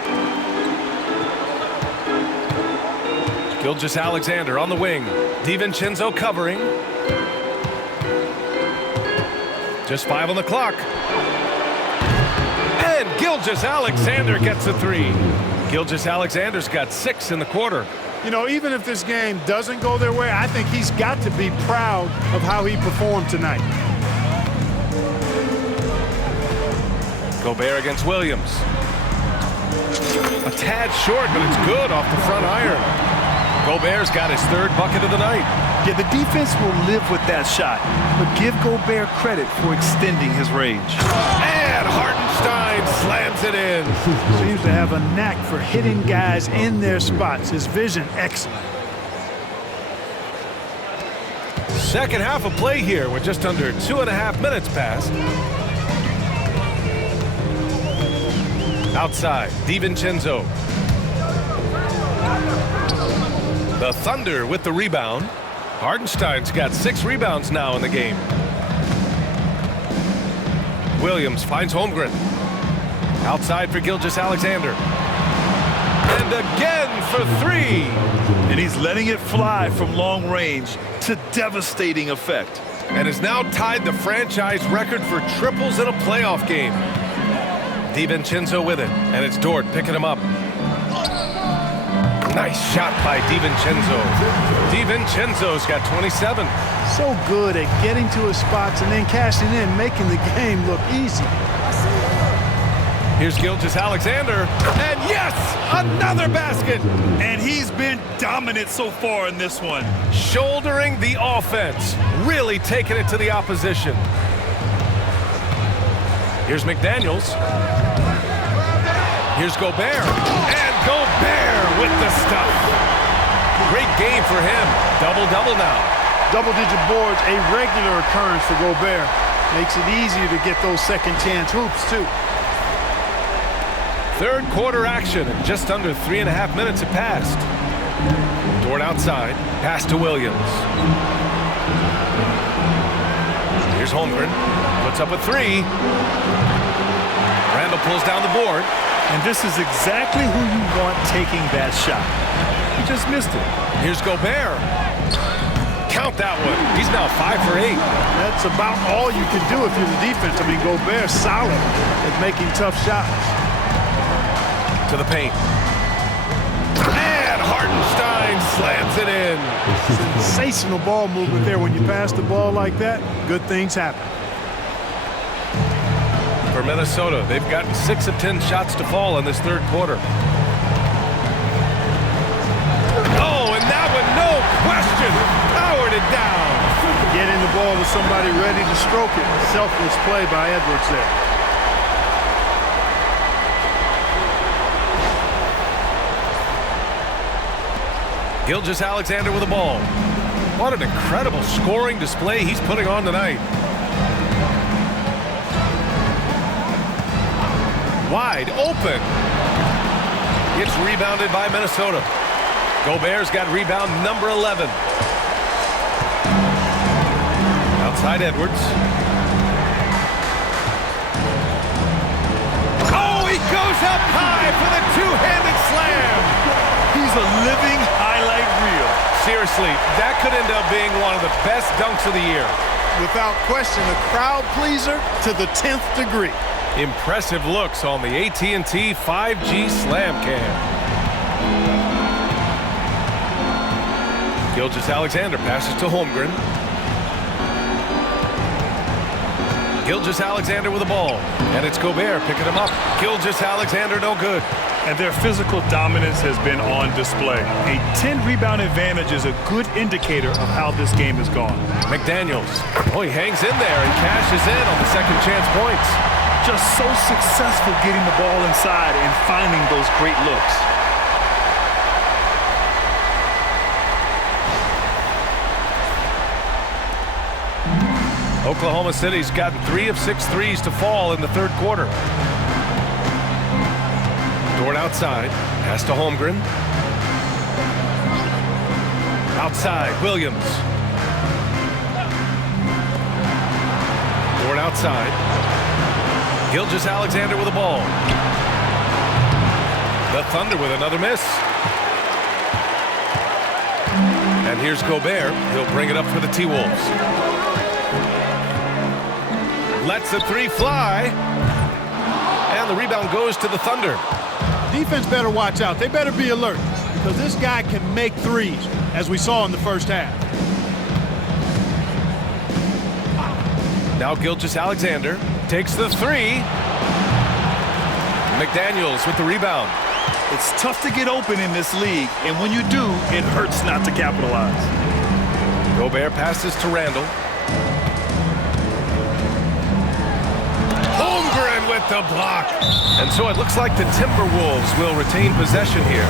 Gilgeous-Alexander on the wing. DiVincenzo covering. Just 5 on the clock. And Gilgeous-Alexander gets a 3. Gilgeous-Alexander's got 6 in the quarter. You know, even if this game doesn't go their way, I think he's got to be proud of how he performed tonight. Gobert against Williams. A tad short, but it's good off the front iron. Gobert's got his third bucket of the night. Yeah, the defense will live with that shot, but give Gobert credit for extending his range. And Hartenstein slams it in. Seems to have a knack for hitting guys in their spots. His vision, excellent. Second half of play here with just under 2.5 minutes passed. Outside, DiVincenzo. The Thunder with the rebound. Hartenstein's got 6 rebounds now in the game. Williams finds Holmgren. Outside for Gilgeous-Alexander. And again for 3. And he's letting it fly from long range to devastating effect. And has now tied the franchise record for triples in a playoff game. DiVincenzo with it, and it's Dort picking him up. Nice shot by DiVincenzo. DiVincenzo's got 27. So good at getting to his spots and then cashing in, making the game look easy. Here's Gilgeous-Alexander, and yes, another basket. And he's been dominant so far in this one. Shouldering the offense, really taking it to the opposition. Here's McDaniels. Here's Gobert, and Gobert with the stuff. Great game for him. Double-double now. Double-digit boards, a regular occurrence for Gobert. Makes it easier to get those second-chance hoops, too. Third quarter action, and just under 3.5 minutes have passed. Dort outside, pass to Williams. Here's Holmgren, puts up a 3. Randall pulls down the board. And this is exactly who you want taking that shot. He just missed it. Here's Gobert. Count that one. He's now 5 for 8. That's about all you can do if you're the defense. I mean, Gobert's solid at making tough shots. To the paint. And Hartenstein slams it in. Sensational ball movement there. When you pass the ball like that, good things happen. For Minnesota, they've gotten 6 of 10 shots to fall in this third quarter. Oh, and that one, no question, powered it down. Getting the ball to somebody ready to stroke it. Selfless play by Edwards there. Gilgeous-Alexander with the ball. What an incredible scoring display he's putting on tonight. Wide open. It's rebounded by Minnesota. Gobert's got rebound number 11. Outside Edwards. Oh, he goes up high for the two-handed slam. He's a living highlight reel. Seriously, that could end up being one of the best dunks of the year. Without question, a crowd pleaser to the 10th degree. Impressive looks on the AT&T 5G Slam Cam. Gilgeous-Alexander passes to Holmgren. Gilgeous-Alexander with the ball. And it's Gobert picking him up. Gilgeous-Alexander no good. And their physical dominance has been on display. A 10-rebound advantage is a good indicator of how this game has gone. McDaniels. Oh, he hangs in there and cashes in on the second chance points. Just so successful getting the ball inside and finding those great looks. Oklahoma City's gotten 3 of 6 threes to fall in the third quarter. Dort outside, pass to Holmgren. Outside, Williams. Dort outside. Gilgeous-Alexander with the ball. The Thunder with another miss. And here's Gobert. He'll bring it up for the T-Wolves. Lets the 3 fly. And the rebound goes to the Thunder. Defense better watch out. They better be alert because this guy can make threes, as we saw in the first half. Now Gilgeous-Alexander takes the 3. McDaniels with the rebound. It's tough to get open in this league, and when you do, it hurts not to capitalize. Gobert passes to Randall. Holmgren with the block. And so it looks like the Timberwolves will retain possession here.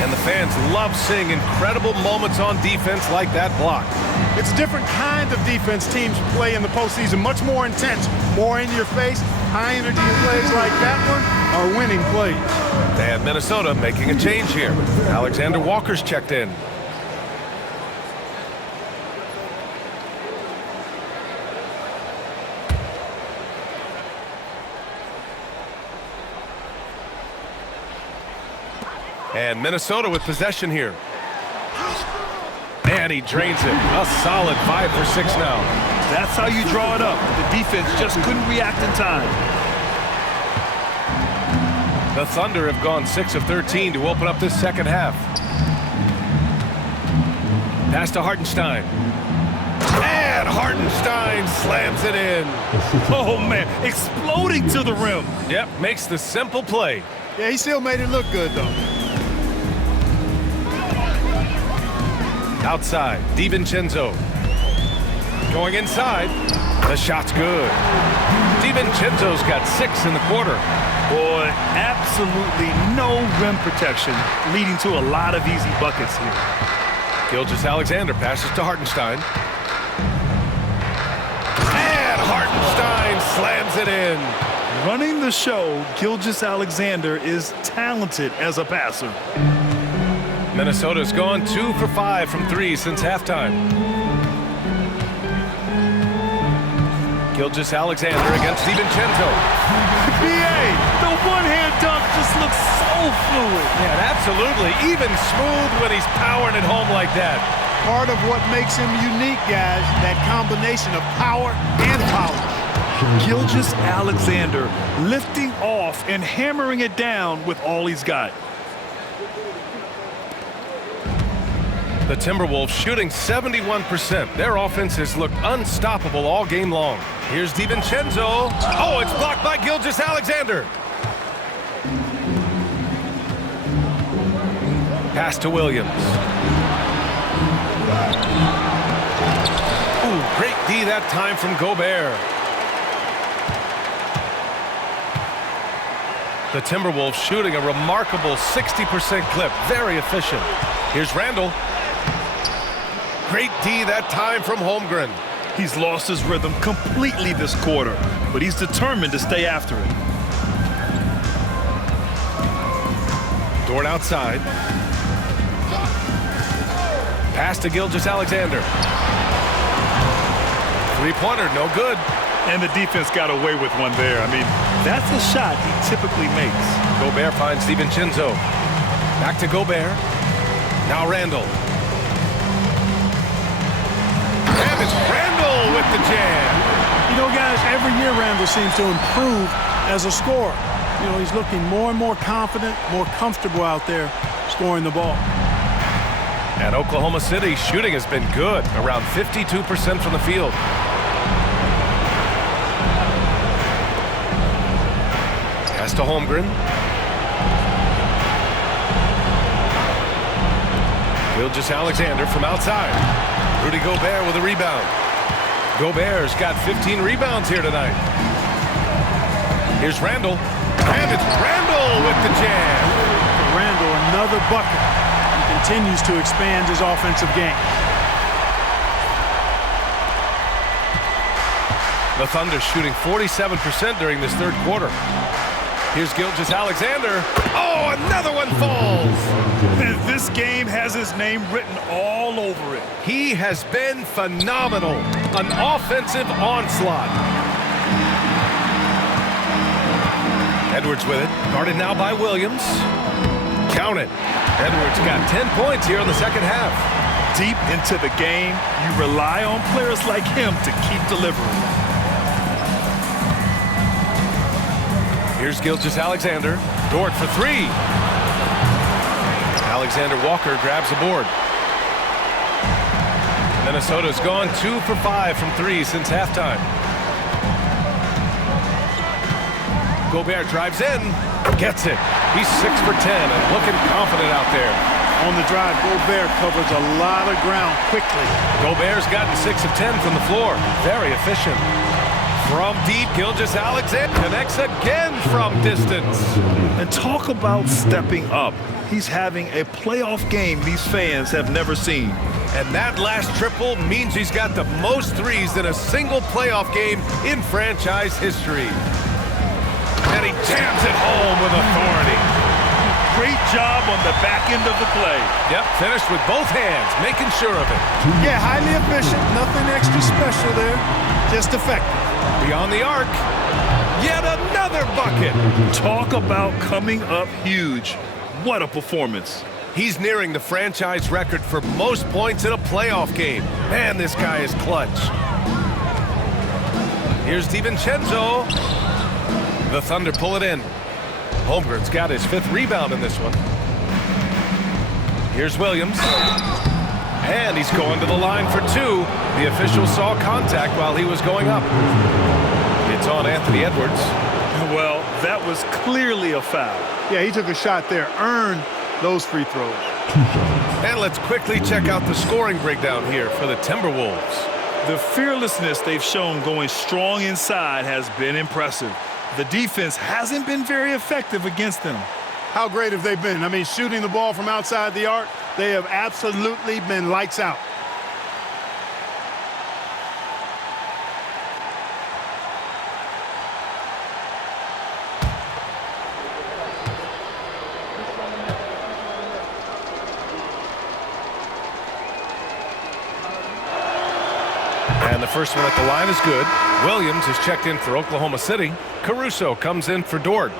And the fans love seeing incredible moments on defense like that block. It's a different kind of defense teams play in the postseason, much more intense, more in your face. High energy plays like that one are winning plays. And Minnesota making a change here. Alexander Walker's checked in. And Minnesota with possession here. And he drains it. A solid 5 for 6 now. That's how you draw it up. The defense just couldn't react in time. The Thunder have gone 6 of 13 to open up this second half. Pass to Hartenstein. And Hartenstein slams it in. Oh, man. Exploding to the rim. Yep, makes the simple play. Yeah, he still made it look good, though. Outside, DiVincenzo. Going inside. The shot's good. DiVincenzo's got 6 in the quarter. Boy, absolutely no rim protection, leading to a lot of easy buckets here. Gilgeous-Alexander passes to Hartenstein. And Hartenstein slams it in. Running the show, Gilgeous-Alexander is talented as a passer. Minnesota's gone 2 for 5 from 3 since halftime. Gilgeous-Alexander against DiVincenzo. BA, the one-hand dunk just looks so fluid. Yeah, absolutely. Even smooth when he's powering it home like that. Part of what makes him unique, guys, that combination of power and power. Gilgeous-Alexander lifting off and hammering it down with all he's got. The Timberwolves shooting 71%. Their offense has looked unstoppable all game long. Here's DiVincenzo. Oh, it's blocked by Gilgeous-Alexander. Pass to Williams. Ooh, great D that time from Gobert. The Timberwolves shooting a remarkable 60% clip. Very efficient. Here's Randall. Great D that time from Holmgren. He's lost his rhythm completely this quarter, but he's determined to stay after it. Dort outside. Pass to Gilgeous-Alexander. Three-pointer, no good. And the defense got away with one there. I mean, that's a shot he typically makes. Gobert finds DiVincenzo. Back to Gobert. Now Randall. And it's Randall with the jam. You know, guys, every year Randall seems to improve as a scorer. You know, he's looking more and more confident, more comfortable out there scoring the ball. And Oklahoma City shooting has been good, around 52% from the field. Pass to Holmgren. Gilgeous-Alexander from outside. Rudy Gobert with a rebound. Gobert's got 15 rebounds here tonight. Here's Randall. And it's Randall with the jam. Randall, another bucket. He continues to expand his offensive game. The Thunder shooting 47% during this third quarter. Here's Gilgeous-Alexander. Oh, another one falls. This game has his name written all over it. He has been phenomenal. An offensive onslaught. Edwards with it. Guarded now by Williams. Count it. Edwards got 10 points here in the second half. Deep into the game, you rely on players like him to keep delivering. Here's Gilgeous-Alexander. Dort for three. Alexander Walker grabs the board. Minnesota's gone 2 for 5 from 3 since halftime. Gobert drives in, gets it. He's 6 for 10 and looking confident out there. On the drive, Gobert covers a lot of ground quickly. Gobert's gotten 6 of 10 from the floor. Very efficient. From deep, Gilgeous-Alexander connects again from distance. And talk about stepping up. He's having a playoff game these fans have never seen. And that last triple means he's got the most threes in a single playoff game in franchise history. And he jams it home with authority. Great job on the back end of the play. Yep, finished with both hands, making sure of it. Yeah, highly efficient. Nothing extra special there. Just effective. Beyond the arc, yet another bucket. Talk about coming up huge. What a performance. He's nearing the franchise record for most points in a playoff game. Man, this guy is clutch. Here's DiVincenzo. The Thunder pull it in. Holmgren's got his 5th rebound in this one. Here's Williams. And he's going to the line for 2. The official saw contact while he was going up. It's on Anthony Edwards. Well, that was clearly a foul. Yeah, he took a shot there. Earned those free throws. And let's quickly check out the scoring breakdown here for the Timberwolves. The fearlessness they've shown going strong inside has been impressive. The defense hasn't been very effective against them. How great have they been? I mean, shooting the ball from outside the arc, they have absolutely been lights out. And the first one at the line is good. Williams is checked in for Oklahoma City. Caruso comes in for Dort.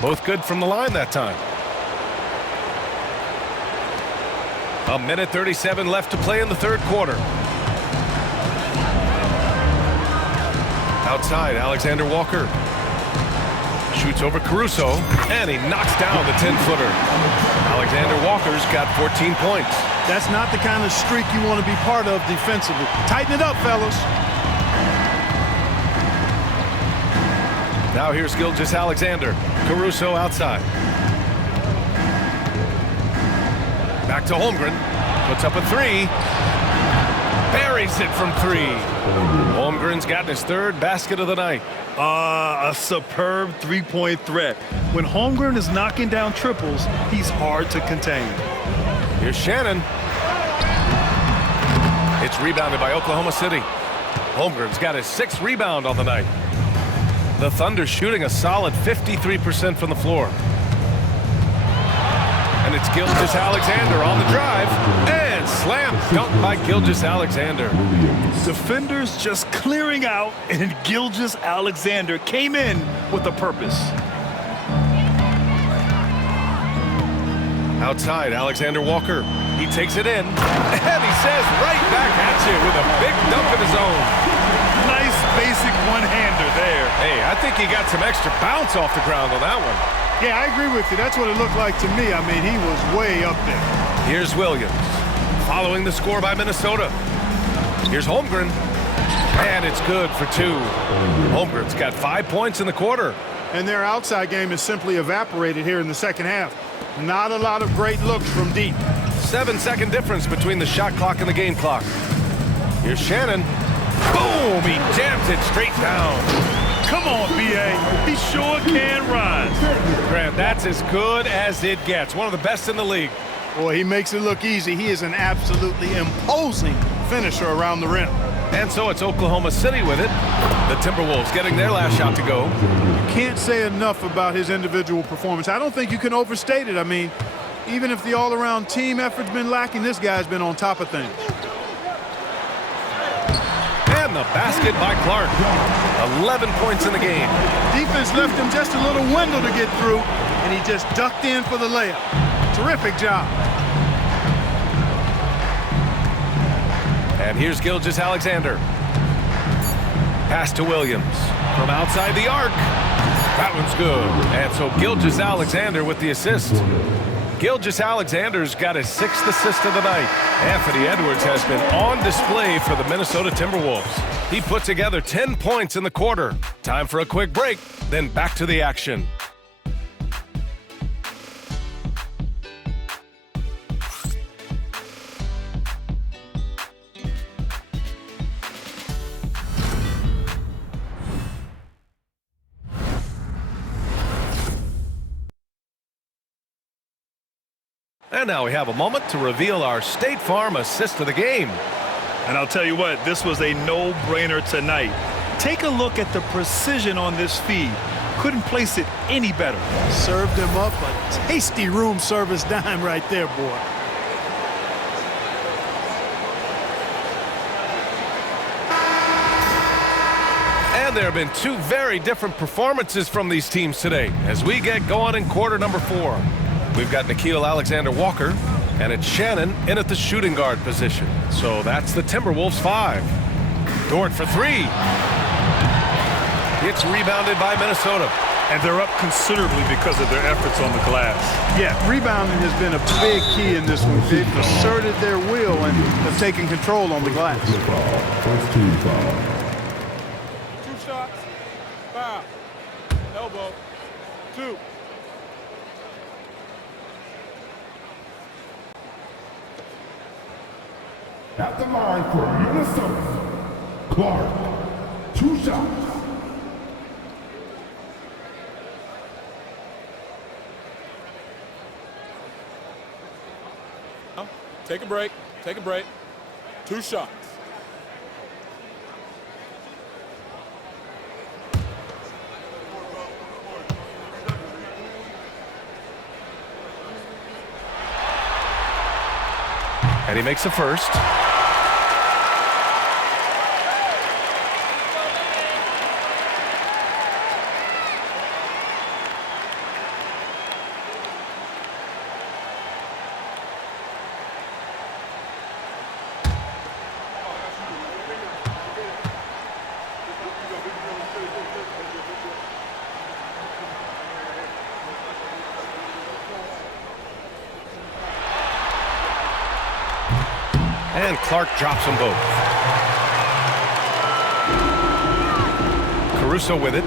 Both good from the line that time. 1:37 left to play in the 3rd quarter. Outside, Alexander Walker. Shoots over Caruso, and he knocks down the 10-footer. Alexander Walker's got 14 points. That's not the kind of streak you want to be part of defensively. Tighten it up, fellas. Now here's Gilgeous-Alexander. Caruso outside. Back to Holmgren. Puts up a 3. Buries it from 3. Holmgren's gotten his 3rd basket of the night. A superb three-point threat. When Holmgren is knocking down triples, he's hard to contain. Here's Shannon. It's rebounded by Oklahoma City. Holmgren's got his 6th rebound on the night. The Thunder shooting a solid 53% from the floor. And it's Gilgeous-Alexander on the drive. And slam dunk by Gilgeous-Alexander. Defenders just clearing out, and Gilgeous-Alexander came in with a purpose. Outside, Alexander Walker. He takes it in. And he says right back at you with a big dunk of his own. Nice basic one-hander there. Hey, I think he got some extra bounce off the ground on that one. Yeah, I agree with you. That's what it looked like to me. I mean, he was way up there. Here's Williams, following the score by Minnesota. Here's Holmgren, and it's good for 2. Holmgren's got 5 points in the quarter. And their outside game is simply evaporated here in the second half. Not a lot of great looks from deep. 7-second difference between the shot clock and the game clock. Here's Shannon. Boom! He jams it straight down. Come on, B.A. He sure can rise. Grant, that's as good as it gets. One of the best in the league. Boy, he makes it look easy. He is an absolutely imposing finisher around the rim. And so it's Oklahoma City with it. The Timberwolves getting their last shot to go. You can't say enough about his individual performance. I don't think you can overstate it. I mean, even if the all-around team effort's been lacking, this guy's been on top of things. And the basket by Clark. 11 points in the game. Defense left him just a little window to get through, and he just ducked in for the layup. Terrific job. And here's Gilgeous-Alexander. Pass to Williams from outside the arc. That one's good. And so Gilgeous-Alexander with the assist. Gilgeous-Alexander's got his 6th assist of the night. Anthony Edwards has been on display for the Minnesota Timberwolves. He put together 10 points in the quarter. Time for a quick break, then back to the action. And now we have a moment to reveal our State Farm assist of the game. And I'll tell you what, this was a no-brainer tonight. Take a look at the precision on this feed. Couldn't place it any better. Served him up a tasty room service dime right there, boy. And there have been 2 very different performances from these teams today as we get going in quarter number 4. We've got Nickeil Alexander-Walker, and it's Shannon in at the shooting guard position. So that's the Timberwolves 5. Dort for 3. It's rebounded by Minnesota. And they're up considerably because of their efforts on the glass. Yeah, rebounding has been a big key in this one. They've asserted their will and have taken control on the glass. First team foul. 2 shots, foul, elbow, 2. At the line for Minnesota, Clark, 2 shots. Take a break, 2 shots. And he makes the first. And Clark drops them both. Caruso with it.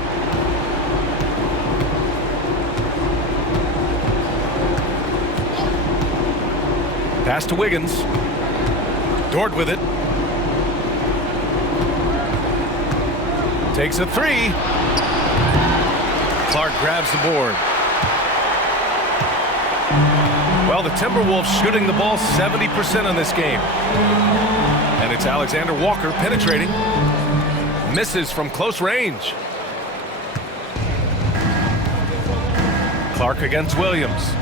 Pass to Wiggins. Dort with it. Takes a 3. Clark grabs the board. Well, the Timberwolves shooting the ball 70% in this game. And it's Alexander Walker penetrating. Misses from close range. Clark against Williams.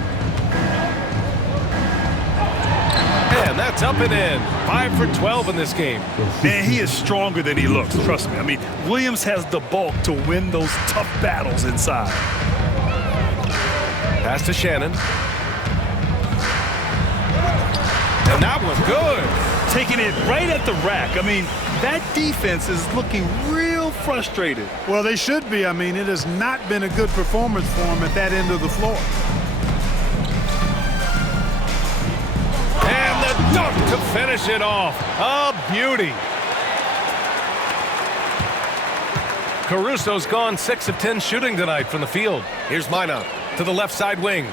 And that's up and in. 5 for 12 in this game. Man, he is stronger than he looks, trust me. I mean, Williams has the bulk to win those tough battles inside. Pass to Shannon. And that was good. Taking it right at the rack. I mean, that defense is looking real frustrated. Well, they should be. I mean, it has not been a good performance for them at that end of the floor. And the dunk to finish it off. A beauty. Caruso's gone 6 of 10 shooting tonight from the field. Here's Minot to the left side wing.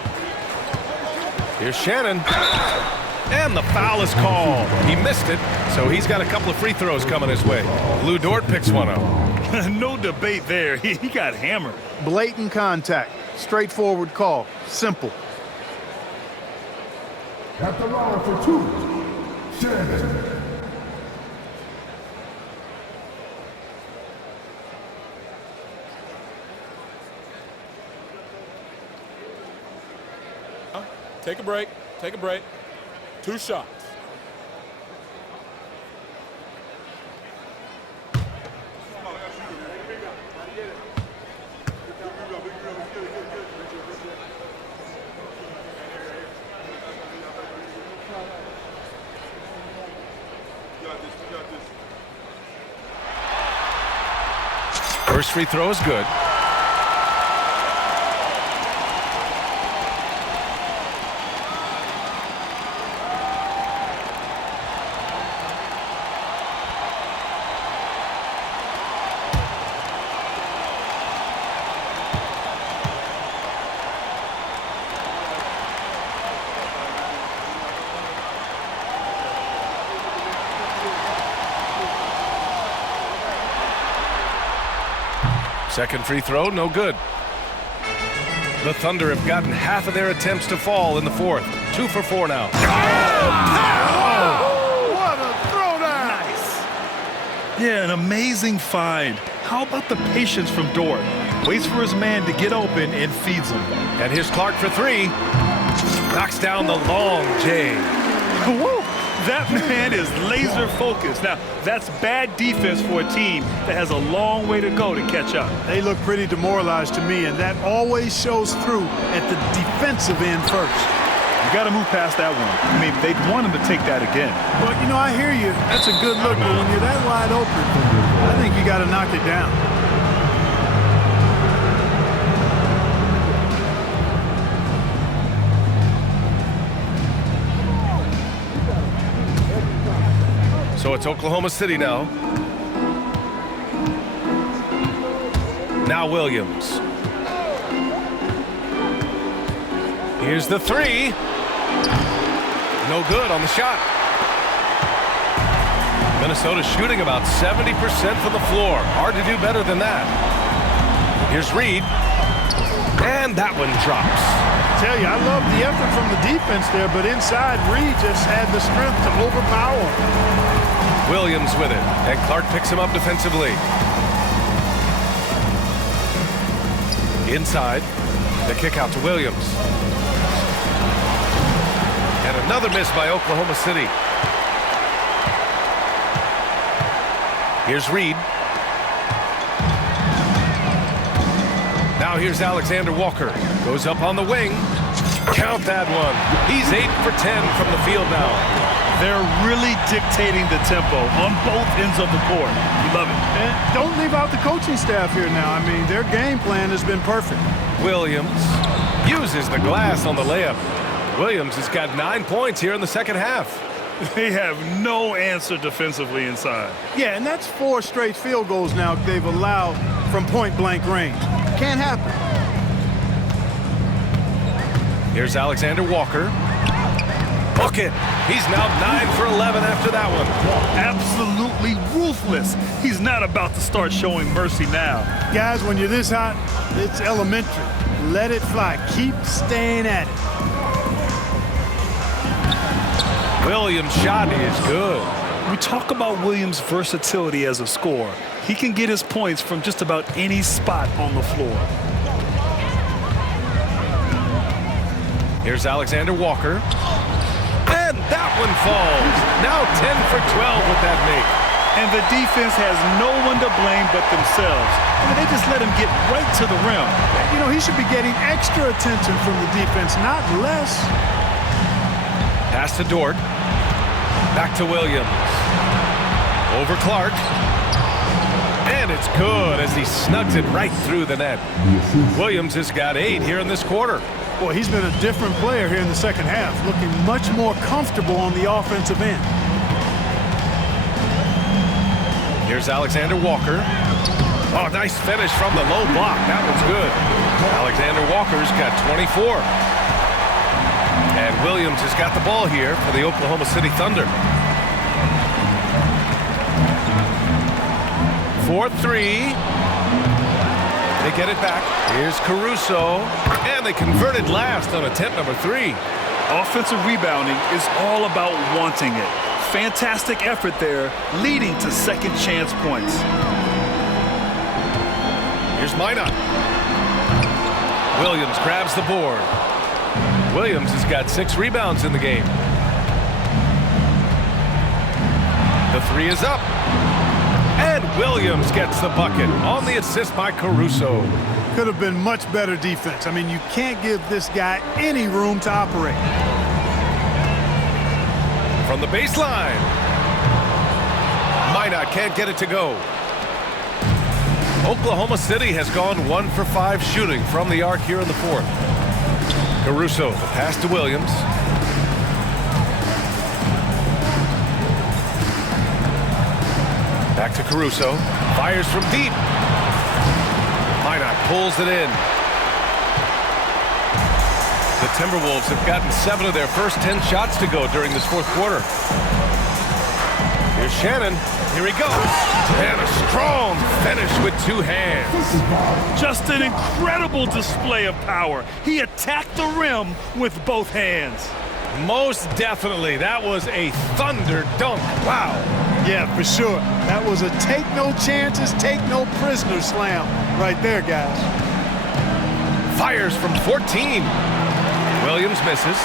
Here's Shannon. And the foul is called. He missed it, so he's got a couple of free throws coming his way. Lou Dort picks one up. No debate there. He got hammered. Blatant contact. Straightforward call. Simple. At the line for 2, Shannon. Take a break, 2 shots. First free throw is good. Second free throw, no good. The Thunder have gotten half of their attempts to fall in the fourth. 2 for 4 now. What a throwdown! Nice. Yeah, an amazing find. How about the patience from Dort? Waits for his man to get open and feeds him. And here's Clark for 3. Knocks down the long J. Woo! That man is laser focused. Now, that's bad defense for a team that has a long way to go to catch up. They look pretty demoralized to me, and that always shows through at the defensive end first. You got to move past that one. I mean, they'd want him to take that again. But, you know, I hear you. That's a good look, but when you're that wide open, I think you got to knock it down. So it's Oklahoma City now. Now Williams. Here's the 3. No good on the shot. Minnesota shooting about 70% from the floor. Hard to do better than that. Here's Reed. And that one drops. I tell you, I love the effort from the defense there, but inside, Reed just had the strength to overpower him. Williams with it, and Clark picks him up defensively. Inside, the kick out to Williams. And another miss by Oklahoma City. Here's Reed. Now here's Alexander Walker. Goes up on the wing. Count that one. He's 8 for 10 from the field now. They're really dictating the tempo on both ends of the court. You love it. And don't leave out the coaching staff here now. I mean, their game plan has been perfect. Williams uses the glass on the layup. Williams has got 9 points here in the second half. They have no answer defensively inside. Yeah, and that's 4 straight field goals now they've allowed from point-blank range. Can't happen. Here's Alexander Walker. Bucket. He's now 9 for 11 after that one. Absolutely ruthless. He's not about to start showing mercy now. Guys, when you're this hot, it's elementary. Let it fly. Keep staying at it. Williams' shot is good. We talk about Williams' versatility as a scorer. He can get his points from just about any spot on the floor. Here's Alexander Walker. And that one falls. Now 10 for 12 with that make. And the defense has no one to blame but themselves. I mean, they just let him get right to the rim. You know, he should be getting extra attention from the defense, not less. Pass to Dort. Back to Williams. Over Clark. And it's good as he snugs it right through the net. Williams has got 8 here in this quarter. Boy, he's been a different player here in the second half, looking much more comfortable on the offensive end. Here's Alexander Walker. Oh, nice finish from the low block. That one's good. Alexander Walker's got 24. And Williams has got the ball here for the Oklahoma City Thunder. 4-3. They get it back. Here's Caruso. And they converted last on attempt number 3. Offensive rebounding is all about wanting it. Fantastic effort there, leading to second chance points. Here's Minot. Williams grabs the board. Williams has got 6 rebounds in the game. The 3 is up. And Williams gets the bucket on the assist by Caruso. Could have been much better defense. I mean, you can't give this guy any room to operate. From the baseline. Minot can't get it to go. Oklahoma City has gone 1 for 5 shooting from the arc here in the fourth. Caruso, the pass to Williams. Back to Caruso. Fires from deep. Minot pulls it in. The Timberwolves have gotten 7 of their first 10 shots to go during this fourth quarter. Here's Shannon. Here he goes. And a strong finish with 2 hands. Just an incredible display of power. He attacked the rim with both hands. Most definitely. That was a thunder dunk. Wow. Yeah, for sure. That was a take no chances, take no prisoner slam right there, guys. Fires from 14. Williams misses.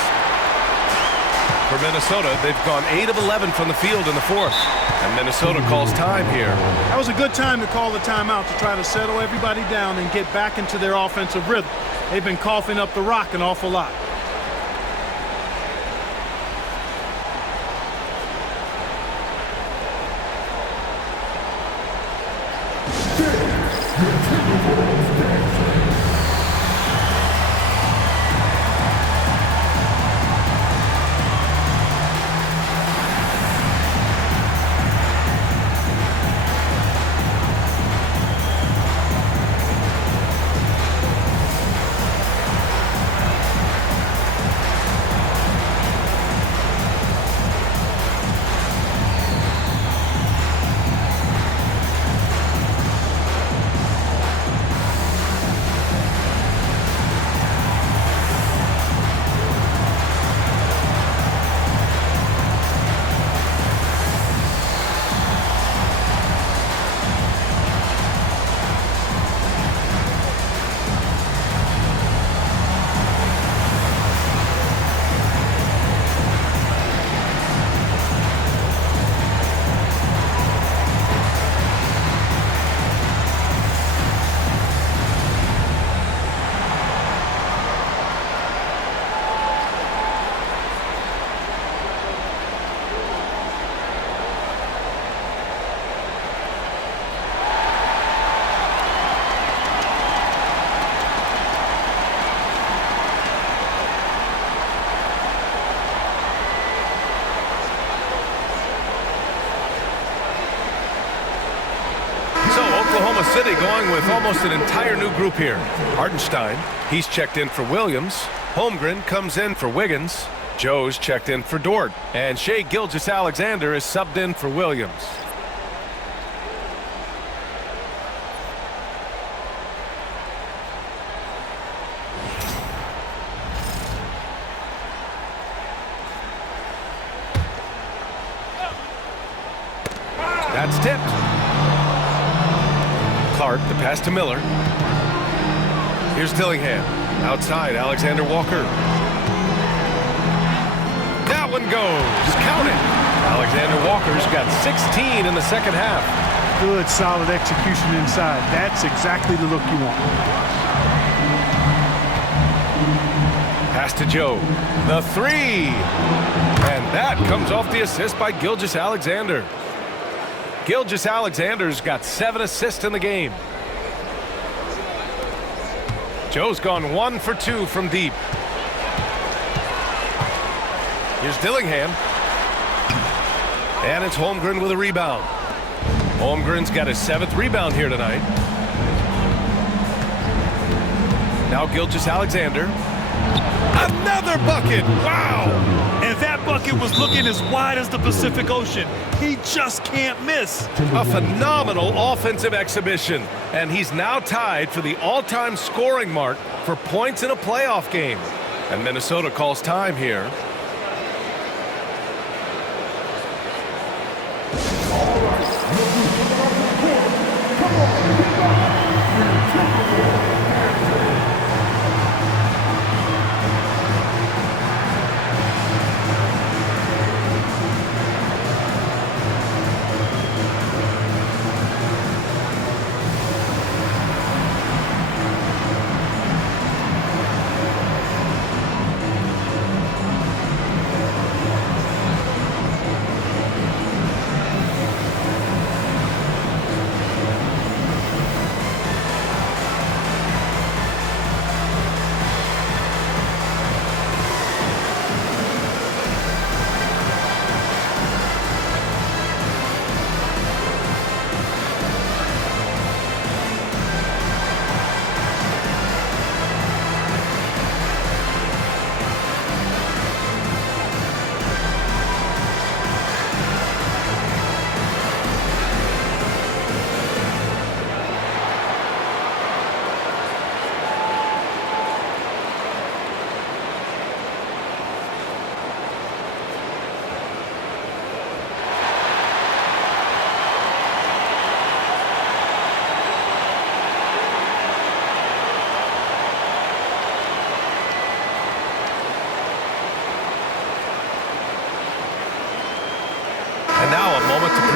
For Minnesota, they've gone 8 of 11 from the field in the fourth. And Minnesota calls time here. That was a good time to call the timeout to try to settle everybody down and get back into their offensive rhythm. They've been coughing up the rock an awful lot. Oklahoma City going with almost an entire new group here. Hartenstein, he's checked in for Williams. Holmgren comes in for Wiggins. Joe's checked in for Dort. And Shai Gilgeous-Alexander is subbed in for Williams. That's tipped. Clark, the pass to Miller. Here's Dillingham. Outside, Alexander Walker. That one goes. Count it. Alexander Walker's got 16 in the second half. Good, solid execution inside. That's exactly the look you want. Pass to Joe. The three. And that comes off the assist by Gilgeous-Alexander. Gilgeous-Alexander's got 7 assists in the game. Joe's gone 1 for 2 from deep. Here's Dillingham. And it's Holmgren with a rebound. Holmgren's got his 7th rebound here tonight. Now Gilgeous-Alexander. Another bucket! Wow! And that bucket was looking as wide as the Pacific Ocean. He just can't miss. A phenomenal offensive exhibition. And he's now tied for the all-time scoring mark for points in a playoff game. And Minnesota calls time here.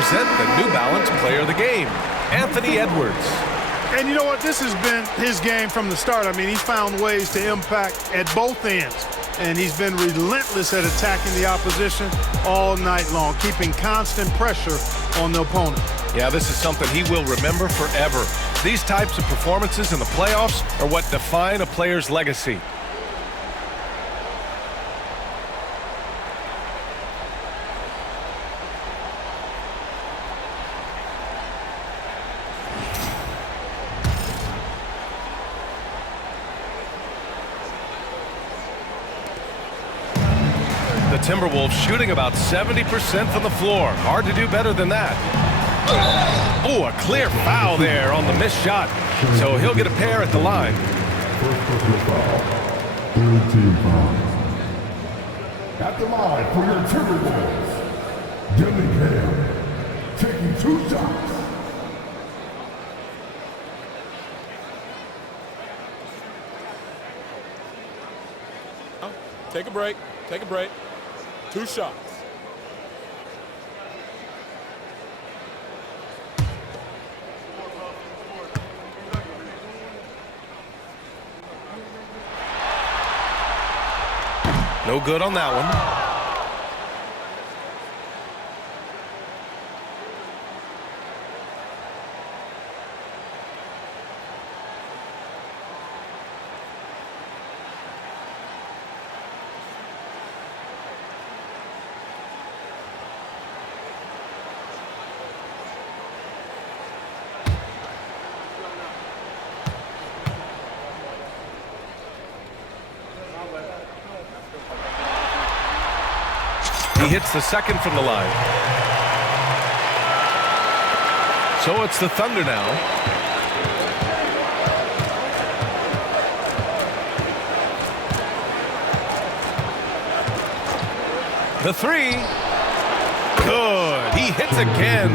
present the New Balance Player of the Game, Anthony Edwards. And you know what? This has been his game from the start. I mean, he's found ways to impact at both ends. And he's been relentless at attacking the opposition all night long, keeping constant pressure on the opponent. Yeah, this is something he will remember forever. These types of performances in the playoffs are what define a player's legacy. The Timberwolves shooting about 70% from the floor. Hard to do better than that. Oh, a clear foul there on the missed shot. So he'll get a pair at the line. First personal foul. Third team foul. At the line for your Timberwolves, Gillingham, taking 2 shots. Take a break. Take a break. 2 shots. No good on that one. He hits the second from the line. So it's the Thunder now. The 3. Good. He hits again.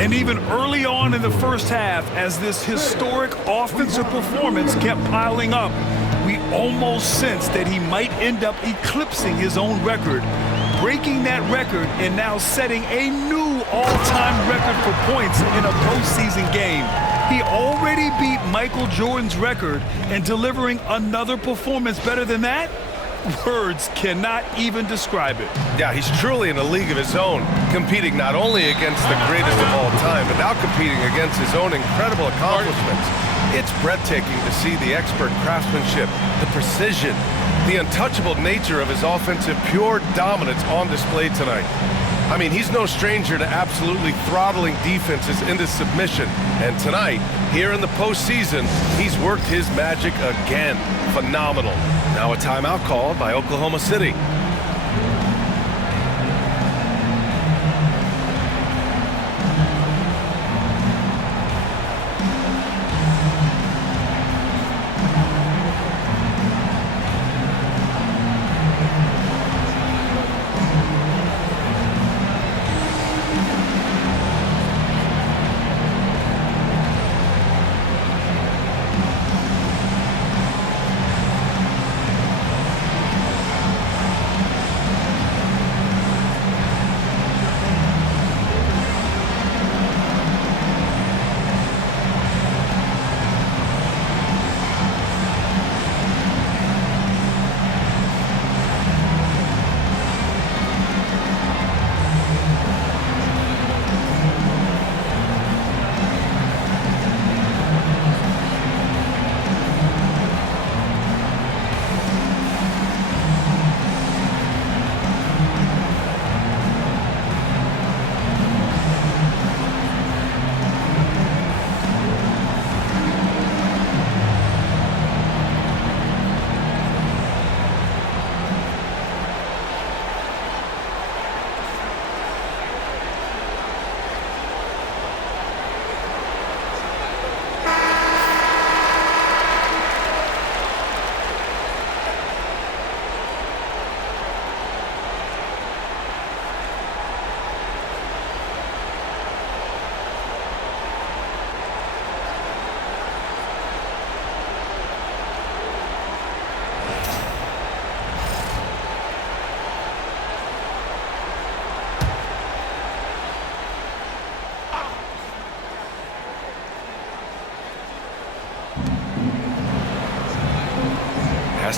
And even early on in the first half, as this historic offensive performance kept piling up, we almost sensed that he might end up eclipsing his own record, breaking that record and now setting a new all-time record for points in a postseason game. He already beat Michael Jordan's record, and delivering another performance better than that? Words cannot even describe it. Yeah, he's truly in a league of his own, competing not only against the greatest of all time, but now competing against his own incredible accomplishments. It's breathtaking to see the expert craftsmanship, the precision, the untouchable nature of his offensive pure dominance on display tonight. I mean, he's no stranger to absolutely throttling defenses into submission. And tonight, here in the postseason, he's worked his magic again. Phenomenal. Now a timeout called by Oklahoma City.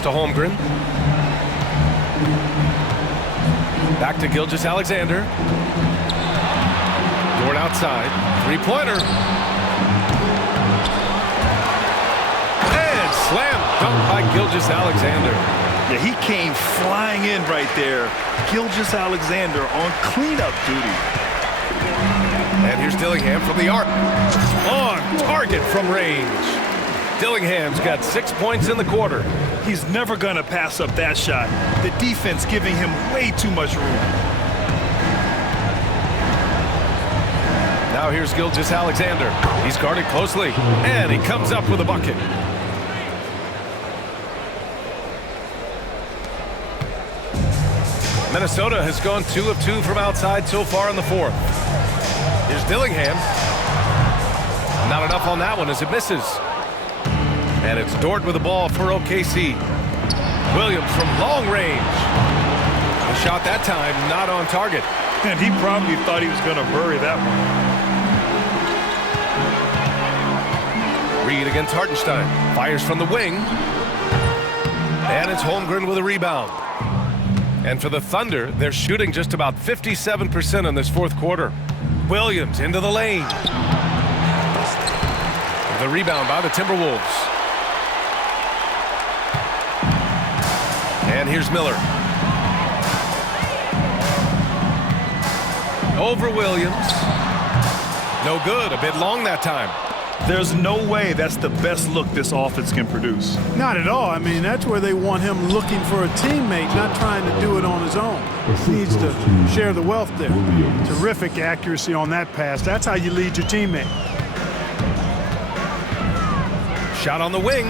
pass to Holmgren. Back to Gilgeous-Alexander. Dort outside. Three-pointer. And slam dunk by Gilgeous-Alexander. Yeah, he came flying in right there. Gilgeous-Alexander on cleanup duty. And here's Dillingham from the arc. On target from range. Dillingham's got 6 points in the quarter. He's never going to pass up that shot. The defense giving him way too much room. Now here's Gilgeous-Alexander. He's guarded closely, and he comes up with a bucket. Minnesota has gone 2 of 2 from outside so far in the fourth. Here's Dillingham. Not enough on that one as it misses. And it's Dort with the ball for OKC. Williams from long range. The shot that time not on target. And he probably thought he was going to bury that one. Reed against Hartenstein. Fires from the wing. And it's Holmgren with a rebound. And for the Thunder, they're shooting just about 57% in this fourth quarter. Williams into the lane. The rebound by the Timberwolves. And here's Miller. Over Williams. No good. A bit long that time. There's no way that's the best look this offense can produce. Not at all. I mean, that's where they want him looking for a teammate, not trying to do it on his own. He needs to share the wealth there. Terrific accuracy on that pass. That's how you lead your teammate. Shot on the wing.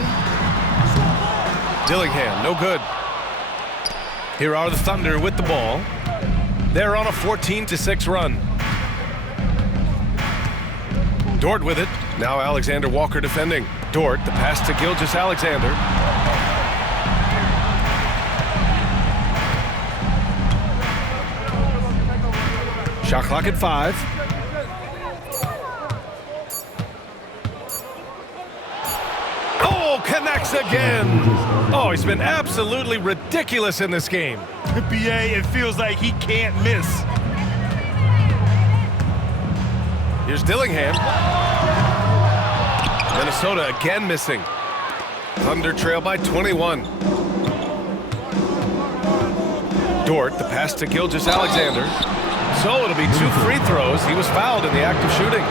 Dillingham, no good. Here are the Thunder with the ball. They're on a 14-6 run. Dort with it. Now Alexander Walker defending. Dort, the pass to Gilgeous-Alexander. Shot clock at 5. Oh, connects again. Oh, he's been absolutely ridiculous in this game. BA, it feels like he can't miss. Here's Dillingham. Minnesota again missing. Thunder trail by 21. Dort, the pass to Gilgeous-Alexander. So it'll be 2 free throws. He was fouled in the act of shooting.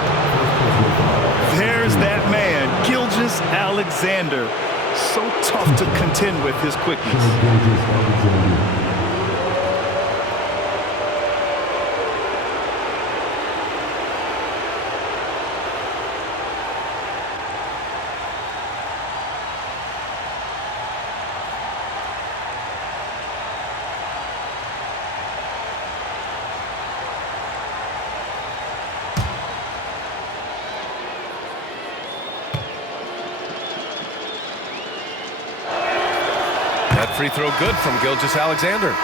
There's that man, Gilgeous-Alexander. So tough to contend with his quickness. That free throw good from Gilgeous-Alexander.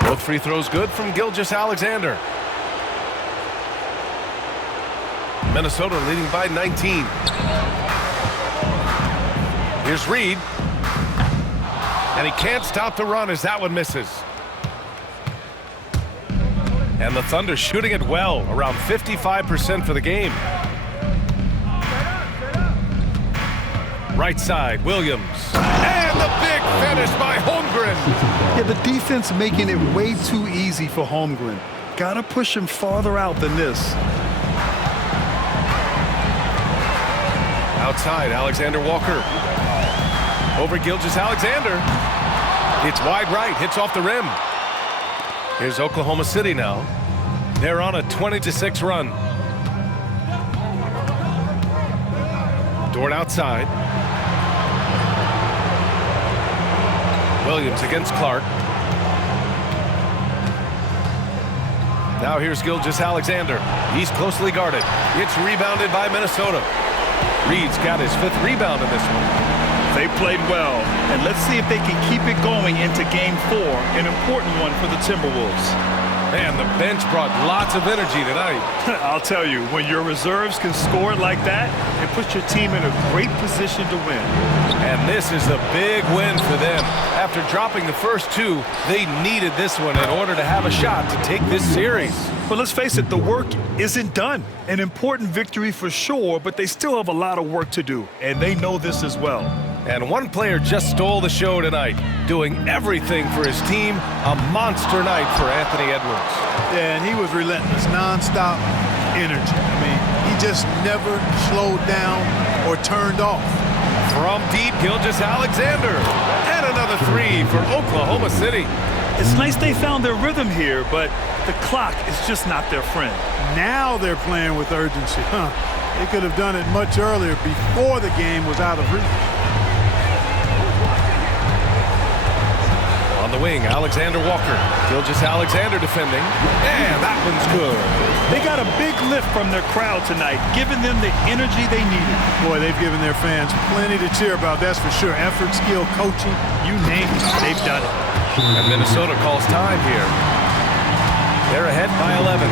Both free throws good from Gilgeous-Alexander. Minnesota leading by 19. Here's Reed. And he can't stop the run as that one misses. And the Thunder shooting it well, around 55% for the game. Right side, Williams. And the big finish by Holmgren. Yeah, the defense making it way too easy for Holmgren. Gotta push him farther out than this. Outside, Alexander Walker. Over Gilgeous-Alexander. It's wide right, hits off the rim. Here's Oklahoma City now. They're on a 20-6 run. Dort outside. Williams against Clark. Now here's Gilgeous-Alexander. He's closely guarded. It's rebounded by Minnesota. Reed's got his 5th rebound in this one. They played well, and let's see if they can keep it going into Game 4, an important one for the Timberwolves. Man, the bench brought lots of energy tonight. I'll tell you, when your reserves can score like that, it puts your team in a great position to win. And this is a big win for them. After dropping the first 2, they needed this one in order to have a shot to take this series. But let's face it, the work isn't done. An important victory for sure, but they still have a lot of work to do, and they know this as well. And one player just stole the show tonight, doing everything for his team. A monster night for Anthony Edwards. Yeah, and he was relentless, nonstop energy. I mean, he just never slowed down or turned off. From deep, Gilgeous-Alexander. And another 3 for Oklahoma City. It's nice they found their rhythm here, but the clock is just not their friend. Now they're playing with urgency. They could have done it much earlier, before the game was out of reach. On the wing, Alexander Walker. Gilgeous-Alexander defending. And that one's good. They got a big lift from their crowd tonight, giving them the energy they needed. Boy, they've given their fans plenty to cheer about, that's for sure. Effort, skill, coaching, you name it, they've done it. And Minnesota calls time here. They're ahead by 11.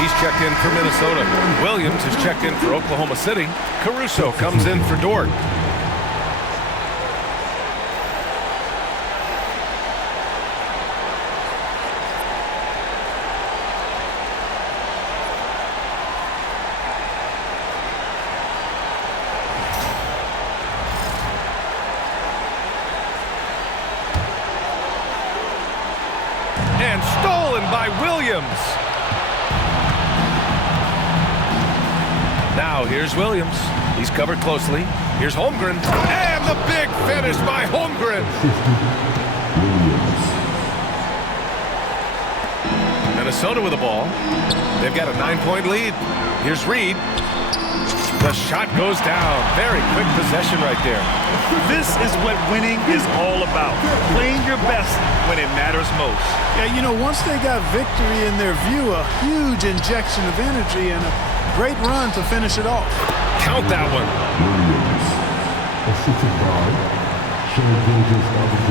He's checked in for Minnesota. Williams is checked in for Oklahoma City. Caruso comes in for Dort. And stolen by Williams. Now here's Williams. He's covered closely. Here's Holmgren. And the big finish by Holmgren. Minnesota with the ball. They've got a 9-point lead. Here's Reed. The shot goes down. Very quick possession right there. This is what winning is all about. Playing your best when it matters most. Yeah, you know, once they got victory in their view, a huge injection of energy and a great run to finish it off. Count that one.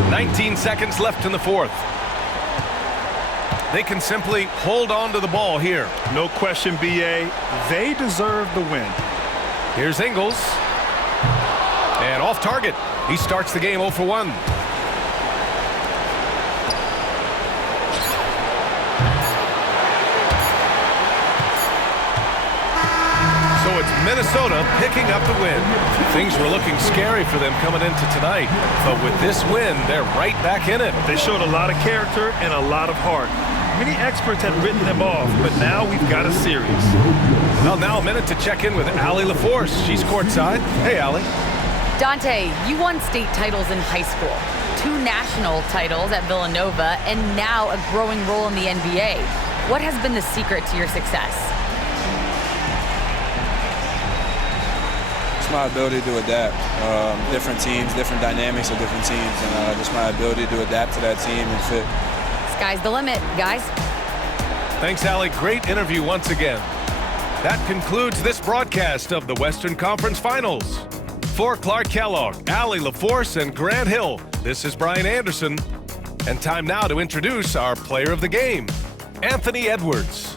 19 seconds left in the fourth. They can simply hold on to the ball here. No question, B.A. They deserve the win. Here's Ingles. And off target. He starts the game 0 for 1. So it's Minnesota picking up the win. Things were looking scary for them coming into tonight, but with this win, they're right back in it. They showed a lot of character and a lot of heart. Many experts had written them off, but now we've got a series. Well, now a minute to check in with Allie LaForce. She's courtside. Hey, Allie. Donte, you won state titles in high school, 2 national titles at Villanova, and now a growing role in the NBA. What has been the secret to your success? It's my ability to adapt. Different teams, different dynamics of different teams, and just my ability to adapt to that team and fit. Sky's the limit, guys. Thanks, Allie. Great interview once again. That concludes this broadcast of the Western Conference Finals. For Clark Kellogg, Allie LaForce, and Grant Hill, this is Brian Anderson. And time now to introduce our player of the game, Anthony Edwards.